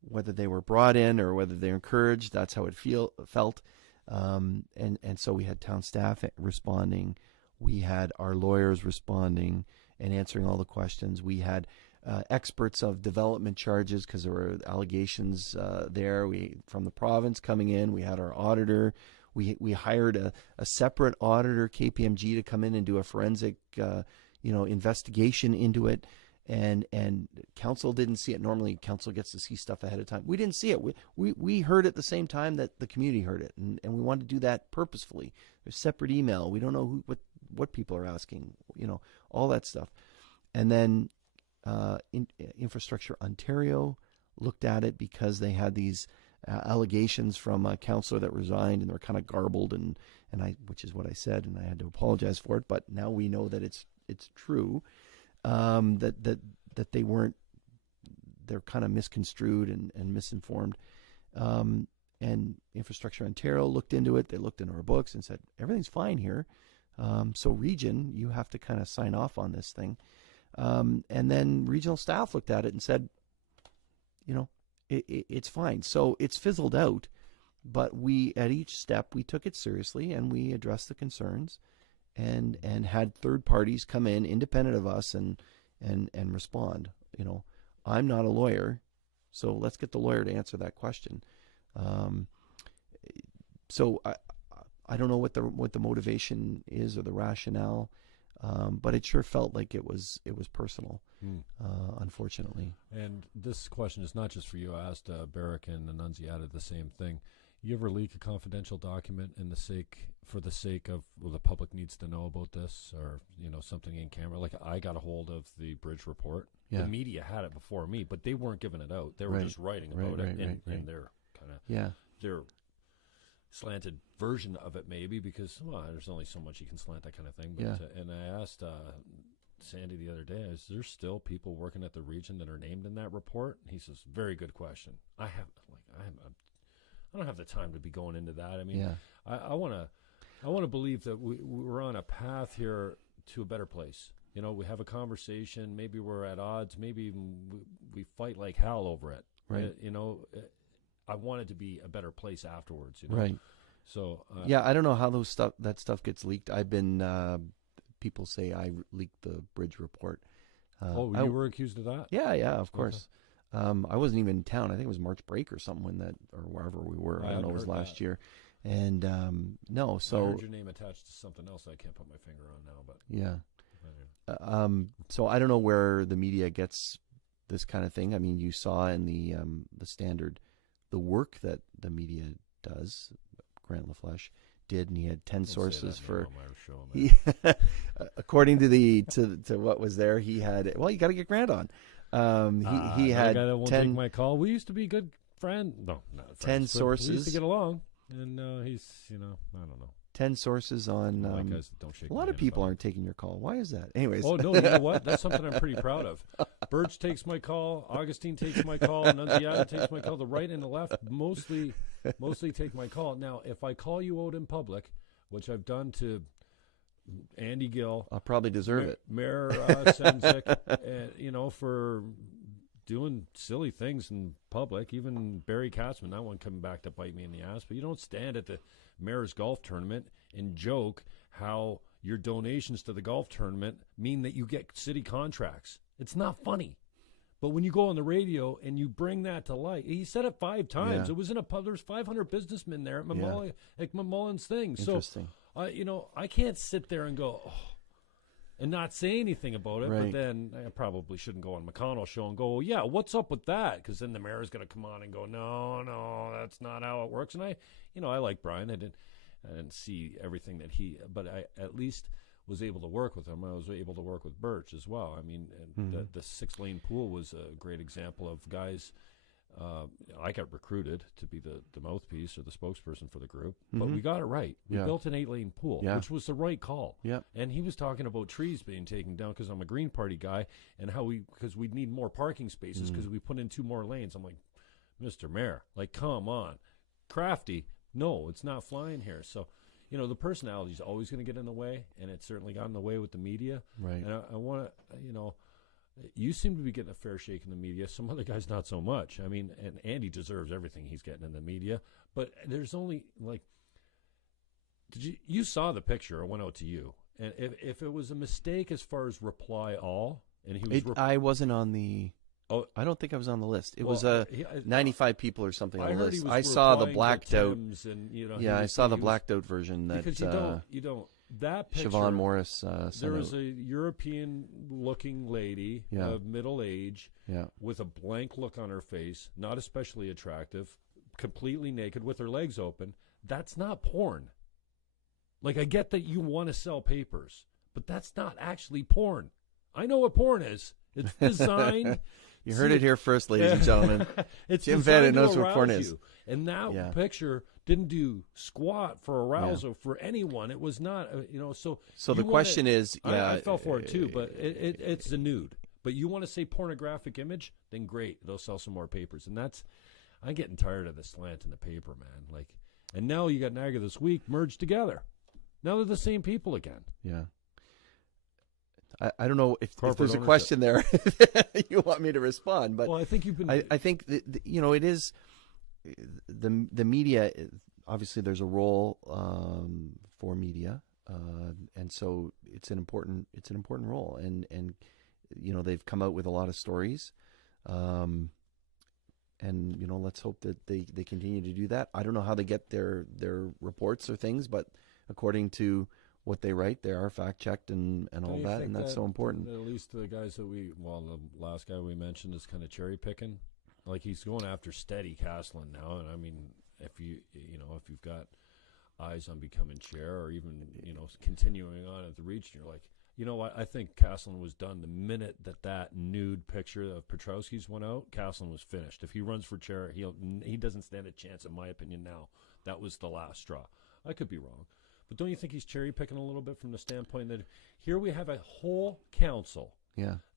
whether they were brought in or whether they're encouraged, that's how it felt. And so we had town staff responding, we had our lawyers responding and answering all the questions. We had experts of development charges because there were allegations there. From the province coming in. We had our auditor. We hired a separate auditor, KPMG, to come in and do a forensic investigation into it. And council didn't see it. Normally, council gets to see stuff ahead of time. We didn't see it. We heard it the same time that the community heard it, and we wanted to do that purposefully. There's separate email. We don't know what people are asking. All that stuff. And then Infrastructure Ontario looked at it because they had these allegations from a councillor that resigned, and they were kind of garbled, and which is what I said, and I had to apologize for it. But now we know that it's true. That they weren't, they're kind of misconstrued and misinformed. And Infrastructure Ontario looked into it. They looked into our books and said, everything's fine here. So region, you have to kind of sign off on this thing. And then regional staff looked at it and said, it's fine. So it's fizzled out, but at each step, we took it seriously and we addressed the concerns. And had third parties come in independent of us and respond. I'm not a lawyer, so let's get the lawyer to answer that question. So I don't know what the motivation is or the rationale, but it sure felt like it was personal, unfortunately. And this question is not just for you. I asked Barrick and Annunziata the same thing. You ever leak a confidential document for the sake of, the public needs to know about this, or something in camera? Like, I got a hold of the bridge report. Yeah. The media had it before me, but they weren't giving it out. They were just writing about it in their kind of their slanted version of it, maybe, because there's only so much you can slant that kind of thing. But, and I asked Sandy the other day, is there still people working at the region that are named in that report? And he says, very good question. I don't have the time to be going into that. I mean, I want to believe that we're on a path here to a better place. We have a conversation. Maybe we're at odds. Maybe even we fight like hell over it. Right. I want it to be a better place afterwards. Right. So I don't know how that stuff gets leaked. I've been people say I leaked the bridge report. You were accused of that? Yeah, of course. I wasn't even in town. I think it was March break or something or wherever we were. I don't know. It was last year. And no, so I heard your name attached to something else I can't put my finger on now. But yeah. So I don't know where the media gets this kind of thing. I mean, you saw in the Standard the work that the media does. Grant LaFlèche did, and he had 10 sources for. According to what was there, he had. Well, you got to get Grant on. He had guy that won't 10. Take my call. We used to be good friends. No, not friends, 10 sources. We used to get along, and he's I don't know. 10 sources on. Guys that don't shake a lot of people aren't taking your call. Why is that? Anyways. Oh no, you know what? That's something I'm pretty proud of. Birch takes my call. Augustyn takes my call. Annunziata takes my call. The right and the left mostly take my call. Now, if I call you out in public, which I've done to Andy Gill, I'll probably deserve it. Mayor Senzik, for doing silly things in public. Even Barry Katzman, that one coming back to bite me in the ass. But you don't stand at the Mayor's golf tournament and joke how your donations to the golf tournament mean that you get city contracts. It's not funny. But when you go on the radio and you bring that to light, he said it 5 times. It was in a pub. There's 500 businessmen there at McMullen's thing. Interesting. So, I can't sit there and go and not say anything about it. But then I probably shouldn't go on McConnell's show and go, what's up with that? Because then the mayor's going to come on and go, no, that's not how it works. And I like Brian. I didn't see everything that but I at least was able to work with him. I was able to work with Birch as well. I mean, the 6-lane pool was a great example of guys. I got recruited to be the mouthpiece or the spokesperson for the group, but we got it right. We built an 8-lane pool, which was the right call. Yeah. And he was talking about trees being taken down because I'm a Green Party guy, and because we'd need more parking spaces because we put in 2 more lanes. I'm like, Mr. Mayor, come on. Crafty, no, it's not flying here. So, the personality is always going to get in the way, and it certainly got in the way with the media. Right. And I want to, you seem to be getting a fair shake in the media. Some other guys not so much. I mean, and Andy deserves everything he's getting in the media, but there's only you saw the picture? I went out to you, and if it was a mistake as far as reply all, and he was, I wasn't on the. Oh, I don't think I was on the list. It was 95 people or something on the list. I saw the blacked out. And, I saw the blacked out version that because you don't that picture. Siobhan Morris. There was a European-looking lady of middle age, with a blank look on her face, not especially attractive, completely naked with her legs open. That's not porn. Like, I get that you want to sell papers, but that's not actually porn. I know what porn is. It's designed. You heard it here first, ladies and gentlemen. Jim Fannon knows what porn is. And that picture didn't do squat for arousal for anyone. It was not, So the question is, I fell for it too, but it's a nude. But you want to say pornographic image, then great, they'll sell some more papers. And I'm getting tired of the slant in the paper, man. And now you got Niagara This Week merged together. Now they're the same people again. Yeah. I don't know if there's a question there you want me to respond, but I think you've been. I think it is the media. Obviously, there's a role for media, and so it's an important role, and they've come out with a lot of stories, and let's hope that they continue to do that. I don't know how they get their reports or things, but according to what they write, they are fact-checked and all that, and that's so important. At least the guys that the last guy we mentioned is kind of cherry-picking. Like, he's going after steady Caslin now, and I mean, if you've got eyes on becoming chair or even, continuing on at the region, you're like, you know what, I think Caslin was done the minute that nude picture of Petrowski's went out. Caslin was finished. If he runs for chair, he doesn't stand a chance, in my opinion now. That was the last straw. I could be wrong. But don't you think he's cherry-picking a little bit from the standpoint that here we have a whole council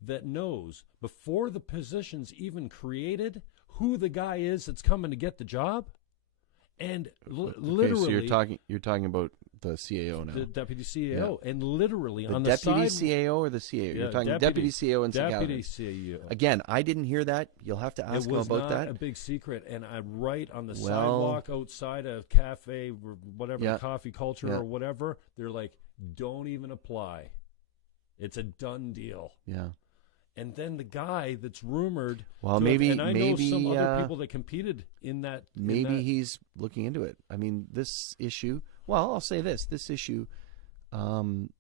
that knows before the position's even created who the guy is that's coming to get the job? And literally... So you're talking about the CAO now. The deputy CAO. Yeah. And literally on the deputy CAO or the CAO? You're talking deputy CAO and Deputy CAO. Again, I didn't hear that. You'll have to ask him about that. It was not a big secret. And I'm right on the sidewalk outside a cafe, whatever, the coffee culture or whatever. They're like, don't even apply. It's a done deal. Yeah. And then the guy that's rumored. Well, maybe know some other people that competed in that. Maybe he's looking into it. I mean, this issue. Well, I'll say this issue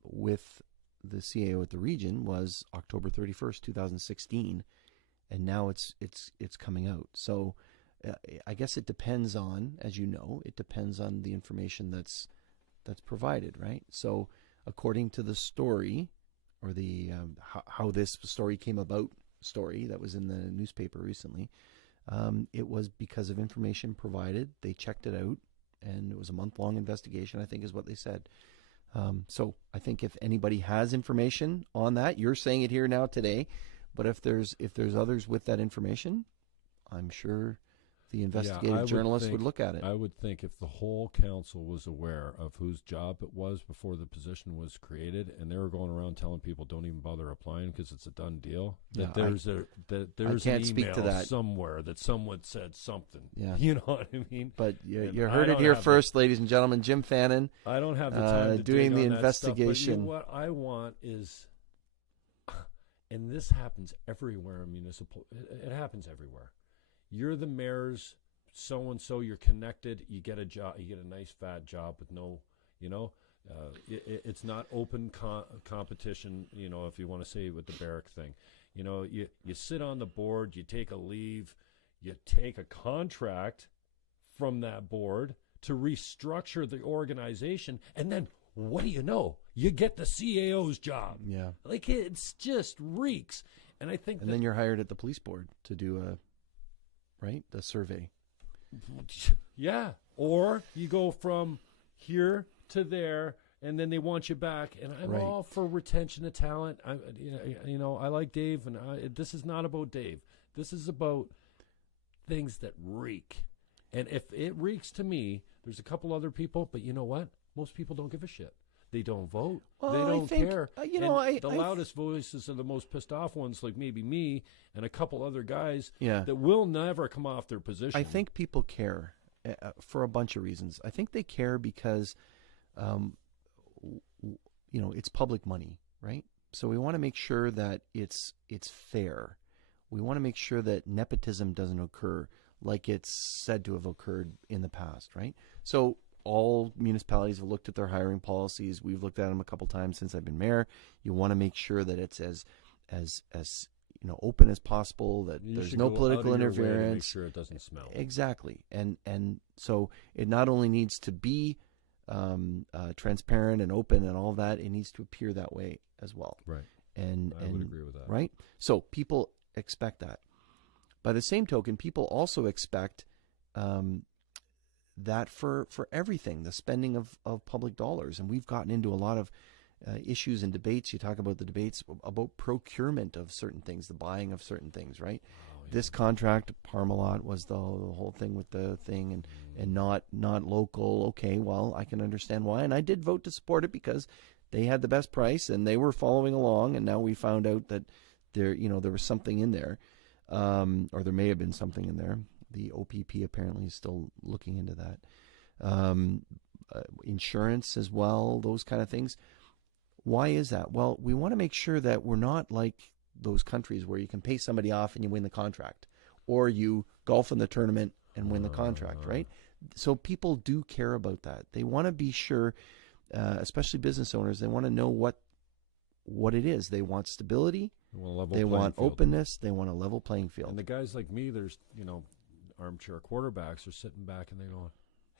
with the CAO at the region was October 31st, 2016, and now it's coming out. So I guess it depends on, as you know, the information that's provided, right? So according to the story, or the how this story came about story that was in the newspaper recently, it was because of information provided. They checked it out, and it was a month-long investigation, I think is what they said. So I think if anybody has information on that, you're saying it here now today, but if there's others with that information, I'm sure the investigative journalist would look at it. I would think if the whole council was aware of whose job it was before the position was created, and they were going around telling people don't even bother applying because it's a done deal, that there's an email somewhere that someone said something. Yeah. You know what I mean? But you heard it here first, ladies and gentlemen. Jim Fannon. I don't have the time to doing dig the on investigation. That stuff, but what I want is, and this happens everywhere in municipal. It happens everywhere. You're the mayor's so-and-so, you're connected, you get a job, you get a nice fat job with no, it's not open competition, if you want to say with the barrack thing. You sit on the board, you take a leave, you take a contract from that board to restructure the organization, and then what do you know? You get the CAO's job. Yeah. Like, it's just reeks. And I think then you're hired at the police board to do the survey. Yeah. Or you go from here to there, and then they want you back. And I'm all for retention of talent. I like Dave, and this is not about Dave. This is about things that reek. And if it reeks to me, there's a couple other people, but you know what? most people don't give a shit. They don't vote. Well, they don't I think, care. The loudest voices are the most pissed off ones, like maybe me and a couple other guys that will never come off their position. I think people care for a bunch of reasons. I think they care because, it's public money, right? So we want to make sure that it's fair. We want to make sure that nepotism doesn't occur like it's said to have occurred in the past, right? So all municipalities have looked at their hiring policies. We've looked at them a couple times since I've been mayor. You want to make sure that it's as open as possible, that there's no political interference. To make sure it doesn't smell. Exactly. And so it not only needs to be transparent and open and all that, it needs to appear that way as well. Right. And I would agree with that. Right? So people expect that. By the same token, people also expect that for everything, the spending of public dollars. And we've gotten into a lot of issues and debates. You talk about the debates about procurement of certain things, the buying of certain things, right? Oh, yeah. This contract, Parmalat, was the whole thing with the thing and not local. Okay, well, I can understand why. And I did vote to support it because they had the best price and they were following along. And now we found out that there was something in there, or there may have been something in there. The OPP apparently is still looking into that. Insurance as well, those kind of things. Why is that? Well, we want to make sure that we're not like those countries where you can pay somebody off and you win the contract, or you golf in the tournament and win the contract, right? So people do care about that. They want to be sure, especially business owners, they want to know what it is. They want stability. They want openness. They want a level playing field. And the guys like me, there's, armchair quarterbacks are sitting back and they go,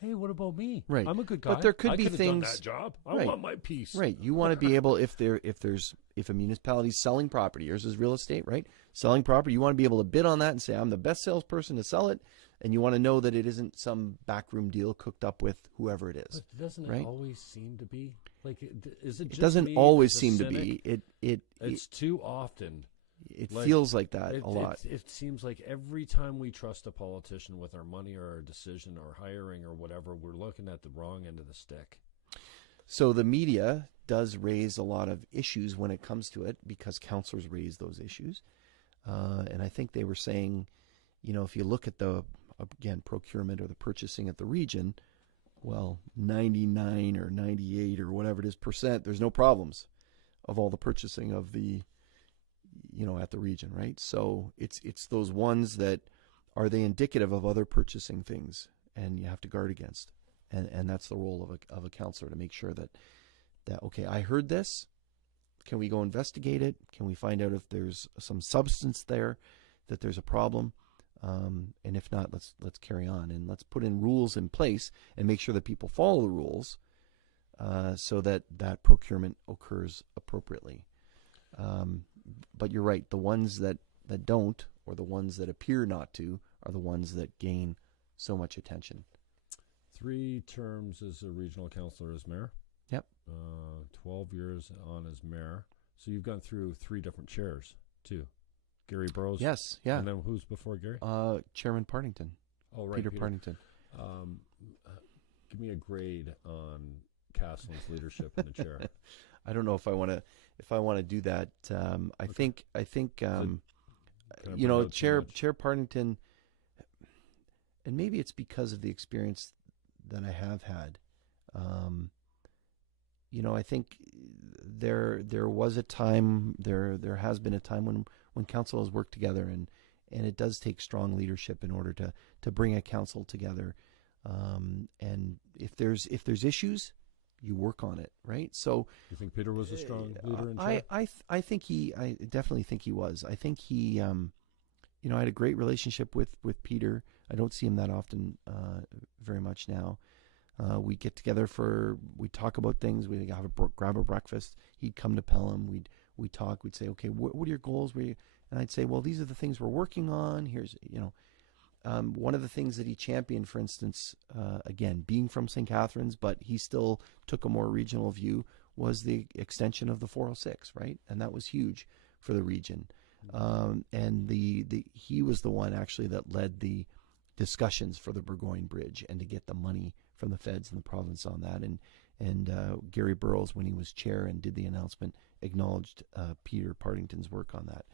hey, what about me? Right. I'm a good guy. But there could be things. Done that job. I want my piece. Right. You want to be able, if a municipality is selling property, yours is real estate, right? Selling property, you want to be able to bid on that and say, I'm the best salesperson to sell it, and you want to know that it isn't some backroom deal cooked up with whoever it is. But doesn't it always seem to be? Like, is it? Just it doesn't always seem to be. It's too often. It feels like that a lot. It seems like every time we trust a politician with our money or our decision or hiring or whatever, we're looking at the wrong end of the stick. So the media does raise a lot of issues when it comes to it because councillors raise those issues. And I think they were saying, if you look at the, again, procurement or the purchasing at the region, well, 99 or 98 or whatever it is %, there's no problems of all the purchasing of the at the region, right? So it's those ones that are they indicative of other purchasing things, and you have to guard against, and that's the role of a counselor, to make sure that okay, I heard this. Can we go investigate it? Can we find out if there's some substance there, that there's a problem, and if not, let's carry on and let's put in rules in place and make sure that people follow the rules, so that procurement occurs appropriately. But you're right. The ones that don't, or the ones that appear not to, are the ones that gain so much attention. 3 terms as a regional councillor as mayor. Yep. 12 years on as mayor. So you've gone through 3 different chairs too. Gary Burrows. Yes. Yeah. And then who's before Gary? Chairman Partington. Oh, right. Peter Partington. Give me a grade on Castle's leadership in the chair. I don't know if I want to do that. I think Chair Partington, and maybe it's because of the experience that I have had. I think there was a time, there has been a time when council has worked together, and it does take strong leadership in order to bring a council together. And if there's issues, you work on it, right? So you think Peter was a strong leader in chair? I definitely think he was. I think he, I had a great relationship with Peter. I don't see him that often, very much now. We get together we talk about things. We grab a breakfast. He'd come to Pelham. We'd talk. We'd say, okay, what are your goals? And I'd say, well, these are the things we're working on. Here's, one of the things that he championed, for instance, again, being from St. Catharines, but he still took a more regional view, was the extension of the 406, right? And that was huge for the region. And he was the one actually that led the discussions for the Burgoyne Bridge and to get the money from the feds and the province on that. And Gary Burrows, when he was chair and did the announcement, acknowledged Peter Partington's work on that.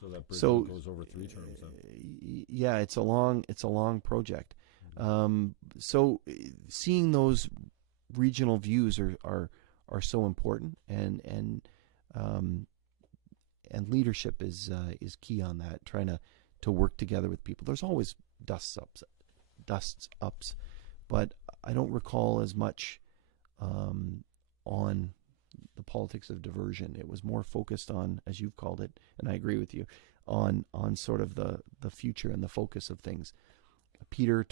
So that bridge goes over 3 terms. Yeah, it's a long project. So seeing those regional views are so important, and leadership is key on that. Trying to work together with people. There's always dusts ups, but I don't recall as much on the politics of diversion. It was more focused on, as you've called it, and I agree with you, on sort of the future and the focus of things. Peter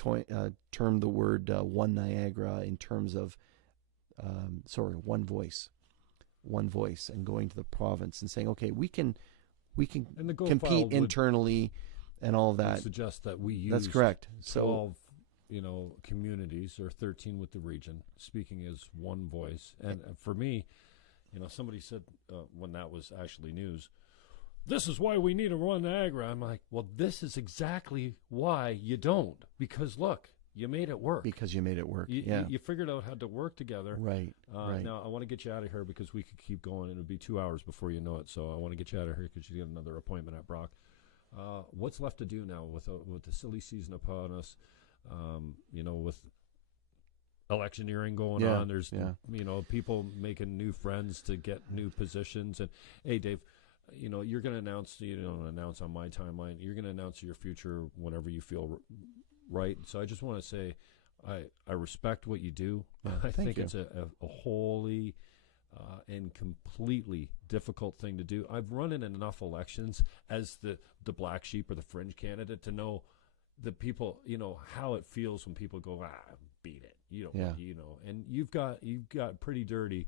termed the word One Niagara in terms of one voice, and going to the province and saying, okay, we can compete internally and all of that. Suggest that we use that's correct. 12 communities, or 13 with the region, speaking as one voice. And for me, somebody said when that was actually news, this is why we need a One Niagara. I'm like, well, this is exactly why you don't. Because look, you made it work. You figured out how to work together. Right. Now, I want to get you out of here because we could keep going. It'll be 2 hours before you know it. So I want to get you out of here because you got another appointment at Brock. What's left to do now with the silly season upon us? With electioneering going on, there's people making new friends to get new positions. And hey, Dave, you're going to announce. You don't announce on my timeline. You're going to announce your future whenever you feel right. So I just want to say, I respect what you do. I think it's a wholly and completely difficult thing to do. I've run in enough elections as the black sheep or the fringe candidate to know the people, how it feels when people go, beat it. And you've got pretty dirty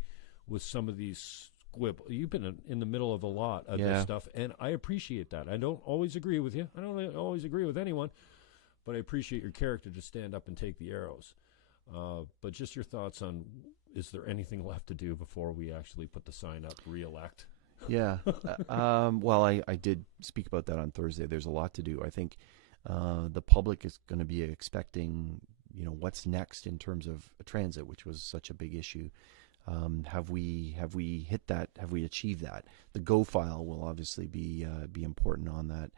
with some of these squibble. You've been in the middle of a lot of this stuff, and I appreciate that. I don't always agree with you. I don't always agree with anyone, but I appreciate your character to stand up and take the arrows. But just your thoughts on, is there anything left to do before we actually put the sign up, re-elect? Yeah. Well, I did speak about that on Thursday. There's a lot to do. I think the public is going to be expecting, what's next in terms of transit, which was such a big issue. Have we hit that? Have we achieved that? The Go file will obviously be important on that.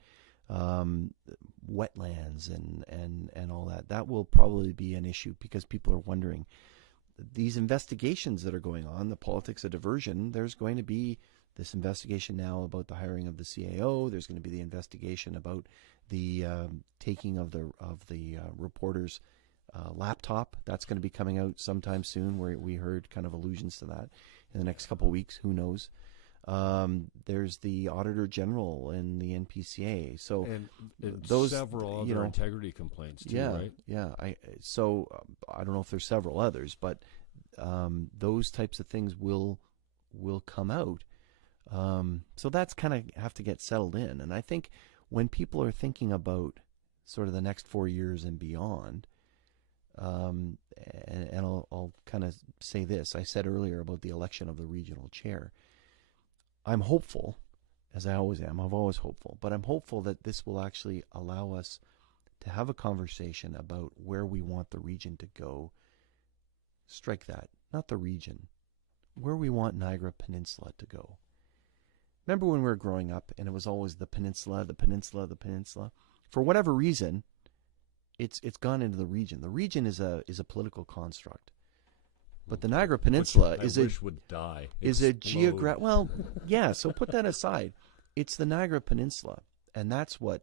Wetlands and all that. That will probably be an issue because people are wondering. These investigations that are going on, the politics of diversion, there's going to be this investigation now about the hiring of the CAO. There's going to be the investigation about the taking of the reporter's laptop. That's going to be coming out sometime soon, where we heard kind of allusions to that in the next couple of weeks. Who knows? There's the Auditor General and the NPCA. So and those several other integrity complaints too, right? Yeah. I don't know if there's several others, but those types of things will come out. So that's kind of have to get settled in. And I think when people are thinking about sort of the next 4 years and beyond, and I'll kind of say this. I said earlier about the election of the regional chair. I'm hopeful, as I always am. I'm always hopeful. But I'm hopeful that this will actually allow us to have a conversation about where we want the region to go. Strike that, not the region. Where we want Niagara Peninsula to go. Remember when we were growing up and it was always the peninsula, the peninsula, the peninsula? For whatever reason, it's gone into the region. The region is a political construct. But the Niagara Peninsula would die. Is a geographic. Well, yeah. So put that aside. It's the Niagara Peninsula, and that's what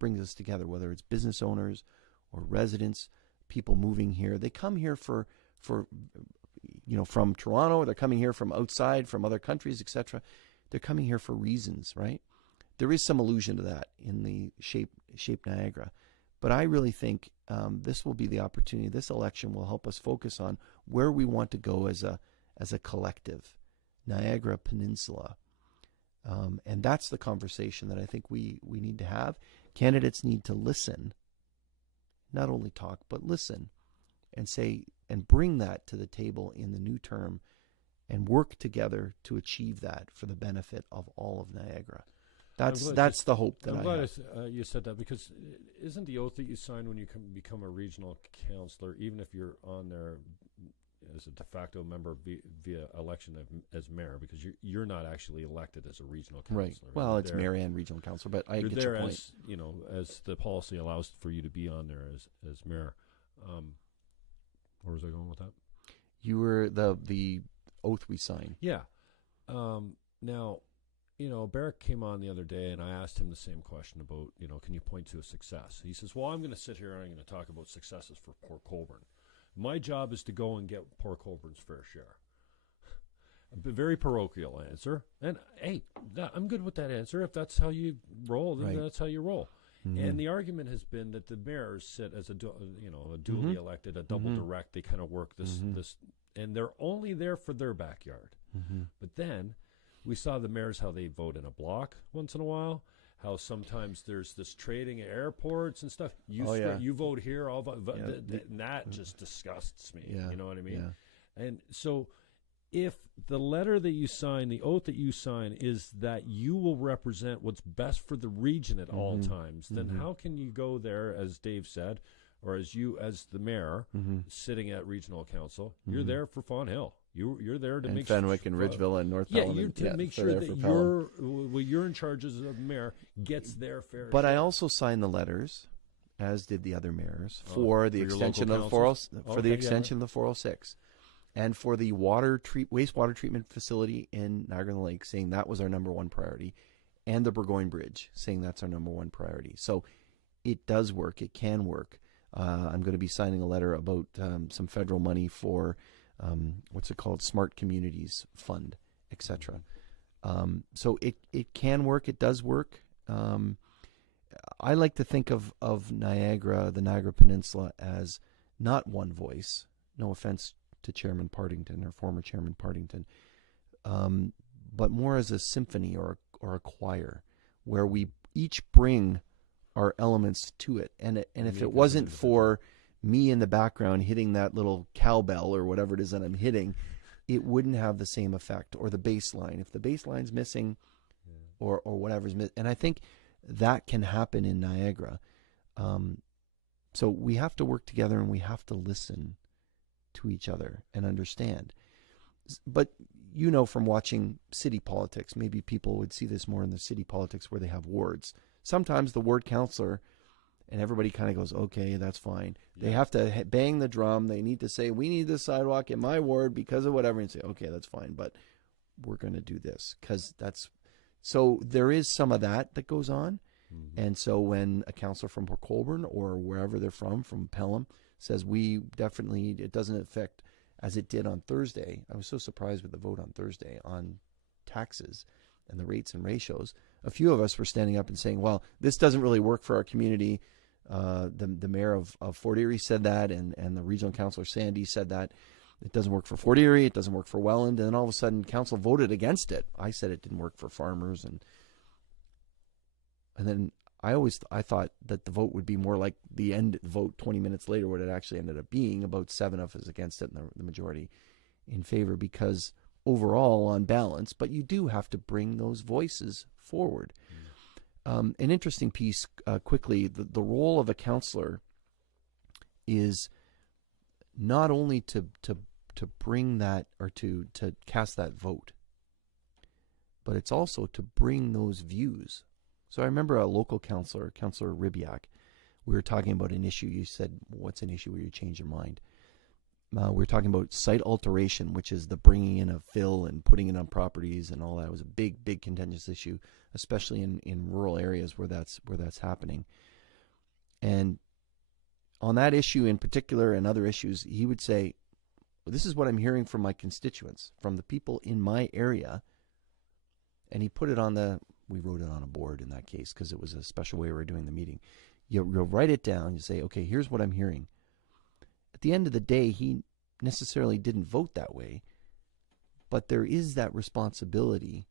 brings us together. Whether it's business owners or residents, people moving here, they come here for from Toronto. They're coming here from outside, from other countries, etc. They're coming here for reasons, right? There is some allusion to that in the shape Niagara. But I really think this will be the opportunity. This election will help us focus on where we want to go as a collective, Niagara Peninsula. And that's the conversation that I think we need to have. Candidates need to listen, not only talk, but listen and say and bring that to the table in the new term and work together to achieve that for the benefit of all of Niagara. That's the hope that I have. I'm glad you said that, because isn't the oath that you sign when you become a regional councillor, even if you're on there as a de facto member via election as mayor, because you're not actually elected as a regional councilor. Right. Well, it's mayor and regional councilor, but I get your point. As, as the policy allows for you to be on there as mayor. Where was I going with that? You were the oath we signed. Yeah. Now, Barrick came on the other day, and I asked him the same question about, can you point to a success? He says, well, I'm going to sit here and I'm going to talk about successes for Port Colborne. My job is to go and get Port Colborne's fair share. A very parochial answer. And, hey, I'm good with that answer. If that's how you roll, then that's how you roll. Mm-hmm. And the argument has been that the mayors sit as a duly elected, a double direct. They kind of work this, and they're only there for their backyard. Mm-hmm. But then we saw the mayors, how they vote in a block once in a while, how sometimes there's this trading at airports and stuff. You vote here, I'll vote. And that just disgusts me. Yeah. You know what I mean? Yeah. And so if the letter that you sign, the oath that you sign, is that you will represent what's best for the region at all times, then how can you go there, as Dave said, or as the mayor sitting at regional council, you're there for Fawn Hill. You're there to make Fenwick and Ridgeville and North Pelham. You're to make sure that you're in charge as a mayor gets their fair share. But I also signed the letters, as did the other mayors, for the extension of the 406. And for the wastewater treatment facility in Niagara-on-the-Lake, saying that was our number one priority, and the Burgoyne Bridge, saying that's our number one priority. So it does work. It can work. I'm going to be signing a letter about some federal money for what's it called, Smart Communities Fund, etc. So it can work. It does work. I like to think of Niagara, the Niagara Peninsula, as not one voice. No offense to Chairman Partington or former Chairman Partington, but more as a symphony or a choir, where we each bring our elements to it. And if it wasn't for me in the background hitting that little cowbell or whatever it is that I'm hitting, it wouldn't have the same effect. Or the bass line. If the bass line's missing, or whatever's missing. And I think that can happen in Niagara. So we have to work together and we have to listen to each other and understand. But from watching city politics, maybe people would see this more in the city politics where they have wards. Sometimes the ward councillor and everybody kind of goes, okay, that's fine. Yeah. They have to bang the drum. They need to say, we need this sidewalk in my ward because of whatever, and say, okay, that's fine, but we're going to do this because that's... So there is some of that goes on. Mm-hmm. And so when a councillor from Port Colborne or wherever they're from Pelham, says it doesn't affect, as it did on Thursday. I was so surprised with the vote on Thursday on taxes and the rates and ratios. A few of us were standing up and saying, well, this doesn't really work for our community. The mayor of Fort Erie said that, and the regional councillor Sandy said that. It doesn't work for Fort Erie, it doesn't work for Welland, and then all of a sudden council voted against it. I said it didn't work for farmers, and then I thought that the vote would be more like the end vote 20 minutes later, what it actually ended up being. About 7 of us against it and the majority in favor, because overall on balance, but you do have to bring those voices forward. An interesting piece, quickly, the role of a counselor is not only to bring that or to cast that vote, but it's also to bring those views. So I remember a local counselor, Councillor Ribiak, we were talking about an issue. You said, what's an issue where you change your mind? We were talking about site alteration, which is the bringing in of fill and putting it on properties and all that. It was a big, big contentious issue, especially in rural areas where that's happening. And on that issue in particular and other issues, he would say, well, this is what I'm hearing from my constituents, from the people in my area. And he put it on we wrote it on a board in that case because it was a special way we were doing the meeting. You'll write it down. You say, okay, here's what I'm hearing. At the end of the day, he necessarily didn't vote that way, but there is that responsibility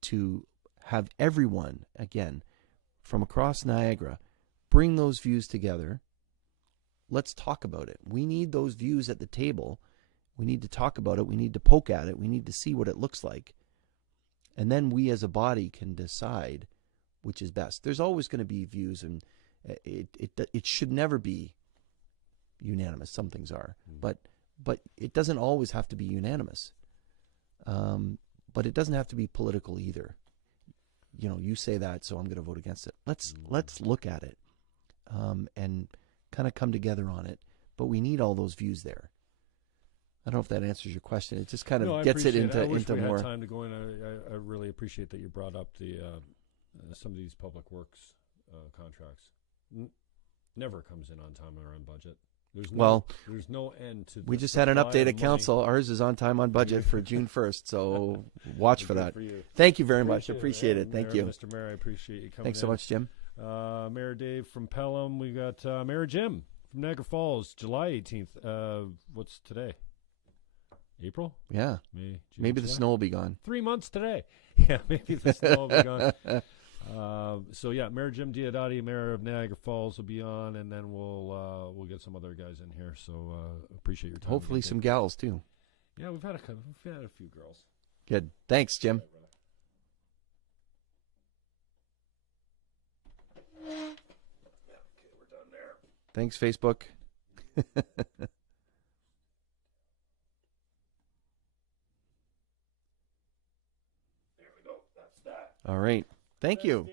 to have everyone, again, from across Niagara, bring those views together. Let's talk about it. We need those views at the table. We need to talk about it. We need to poke at it. We need to see what it looks like. And then we as a body can decide which is best. There's always going to be views, and it should never be unanimous. Some things are, but but it doesn't always have to be unanimous. But it doesn't have to be political either. You say that, so I'm going to vote against it. Let's look at it and kind of come together on it. But we need all those views there. I don't know if that answers your question. It just kind of gets it into I wish we more. had time to go in. I really appreciate that you brought up the some of these public works contracts. Never comes in on time or on budget. There's no end to. We just had an update at council. Ours is on time on budget for June 1st, so watch for that. Thank you very much. Appreciate it. Thank you, Mr. Mayor. I appreciate you coming. Thanks so much, Jim. Mayor Dave from Pelham. We got Mayor Jim from Niagara Falls. July 18th. What's today? April? Yeah. May, June, maybe the July? snow will be gone. 3 months today. Yeah, maybe the snow will be gone. Mayor Jim Diodati, Mayor of Niagara Falls, will be on, and then we'll get some other guys in here. So appreciate your time. Hopefully some gals too. Yeah, we've had a few girls. Good. Thanks, Jim. Yeah, okay, we're done there. Thanks, Facebook. There we go. That's that. All right. Thank you.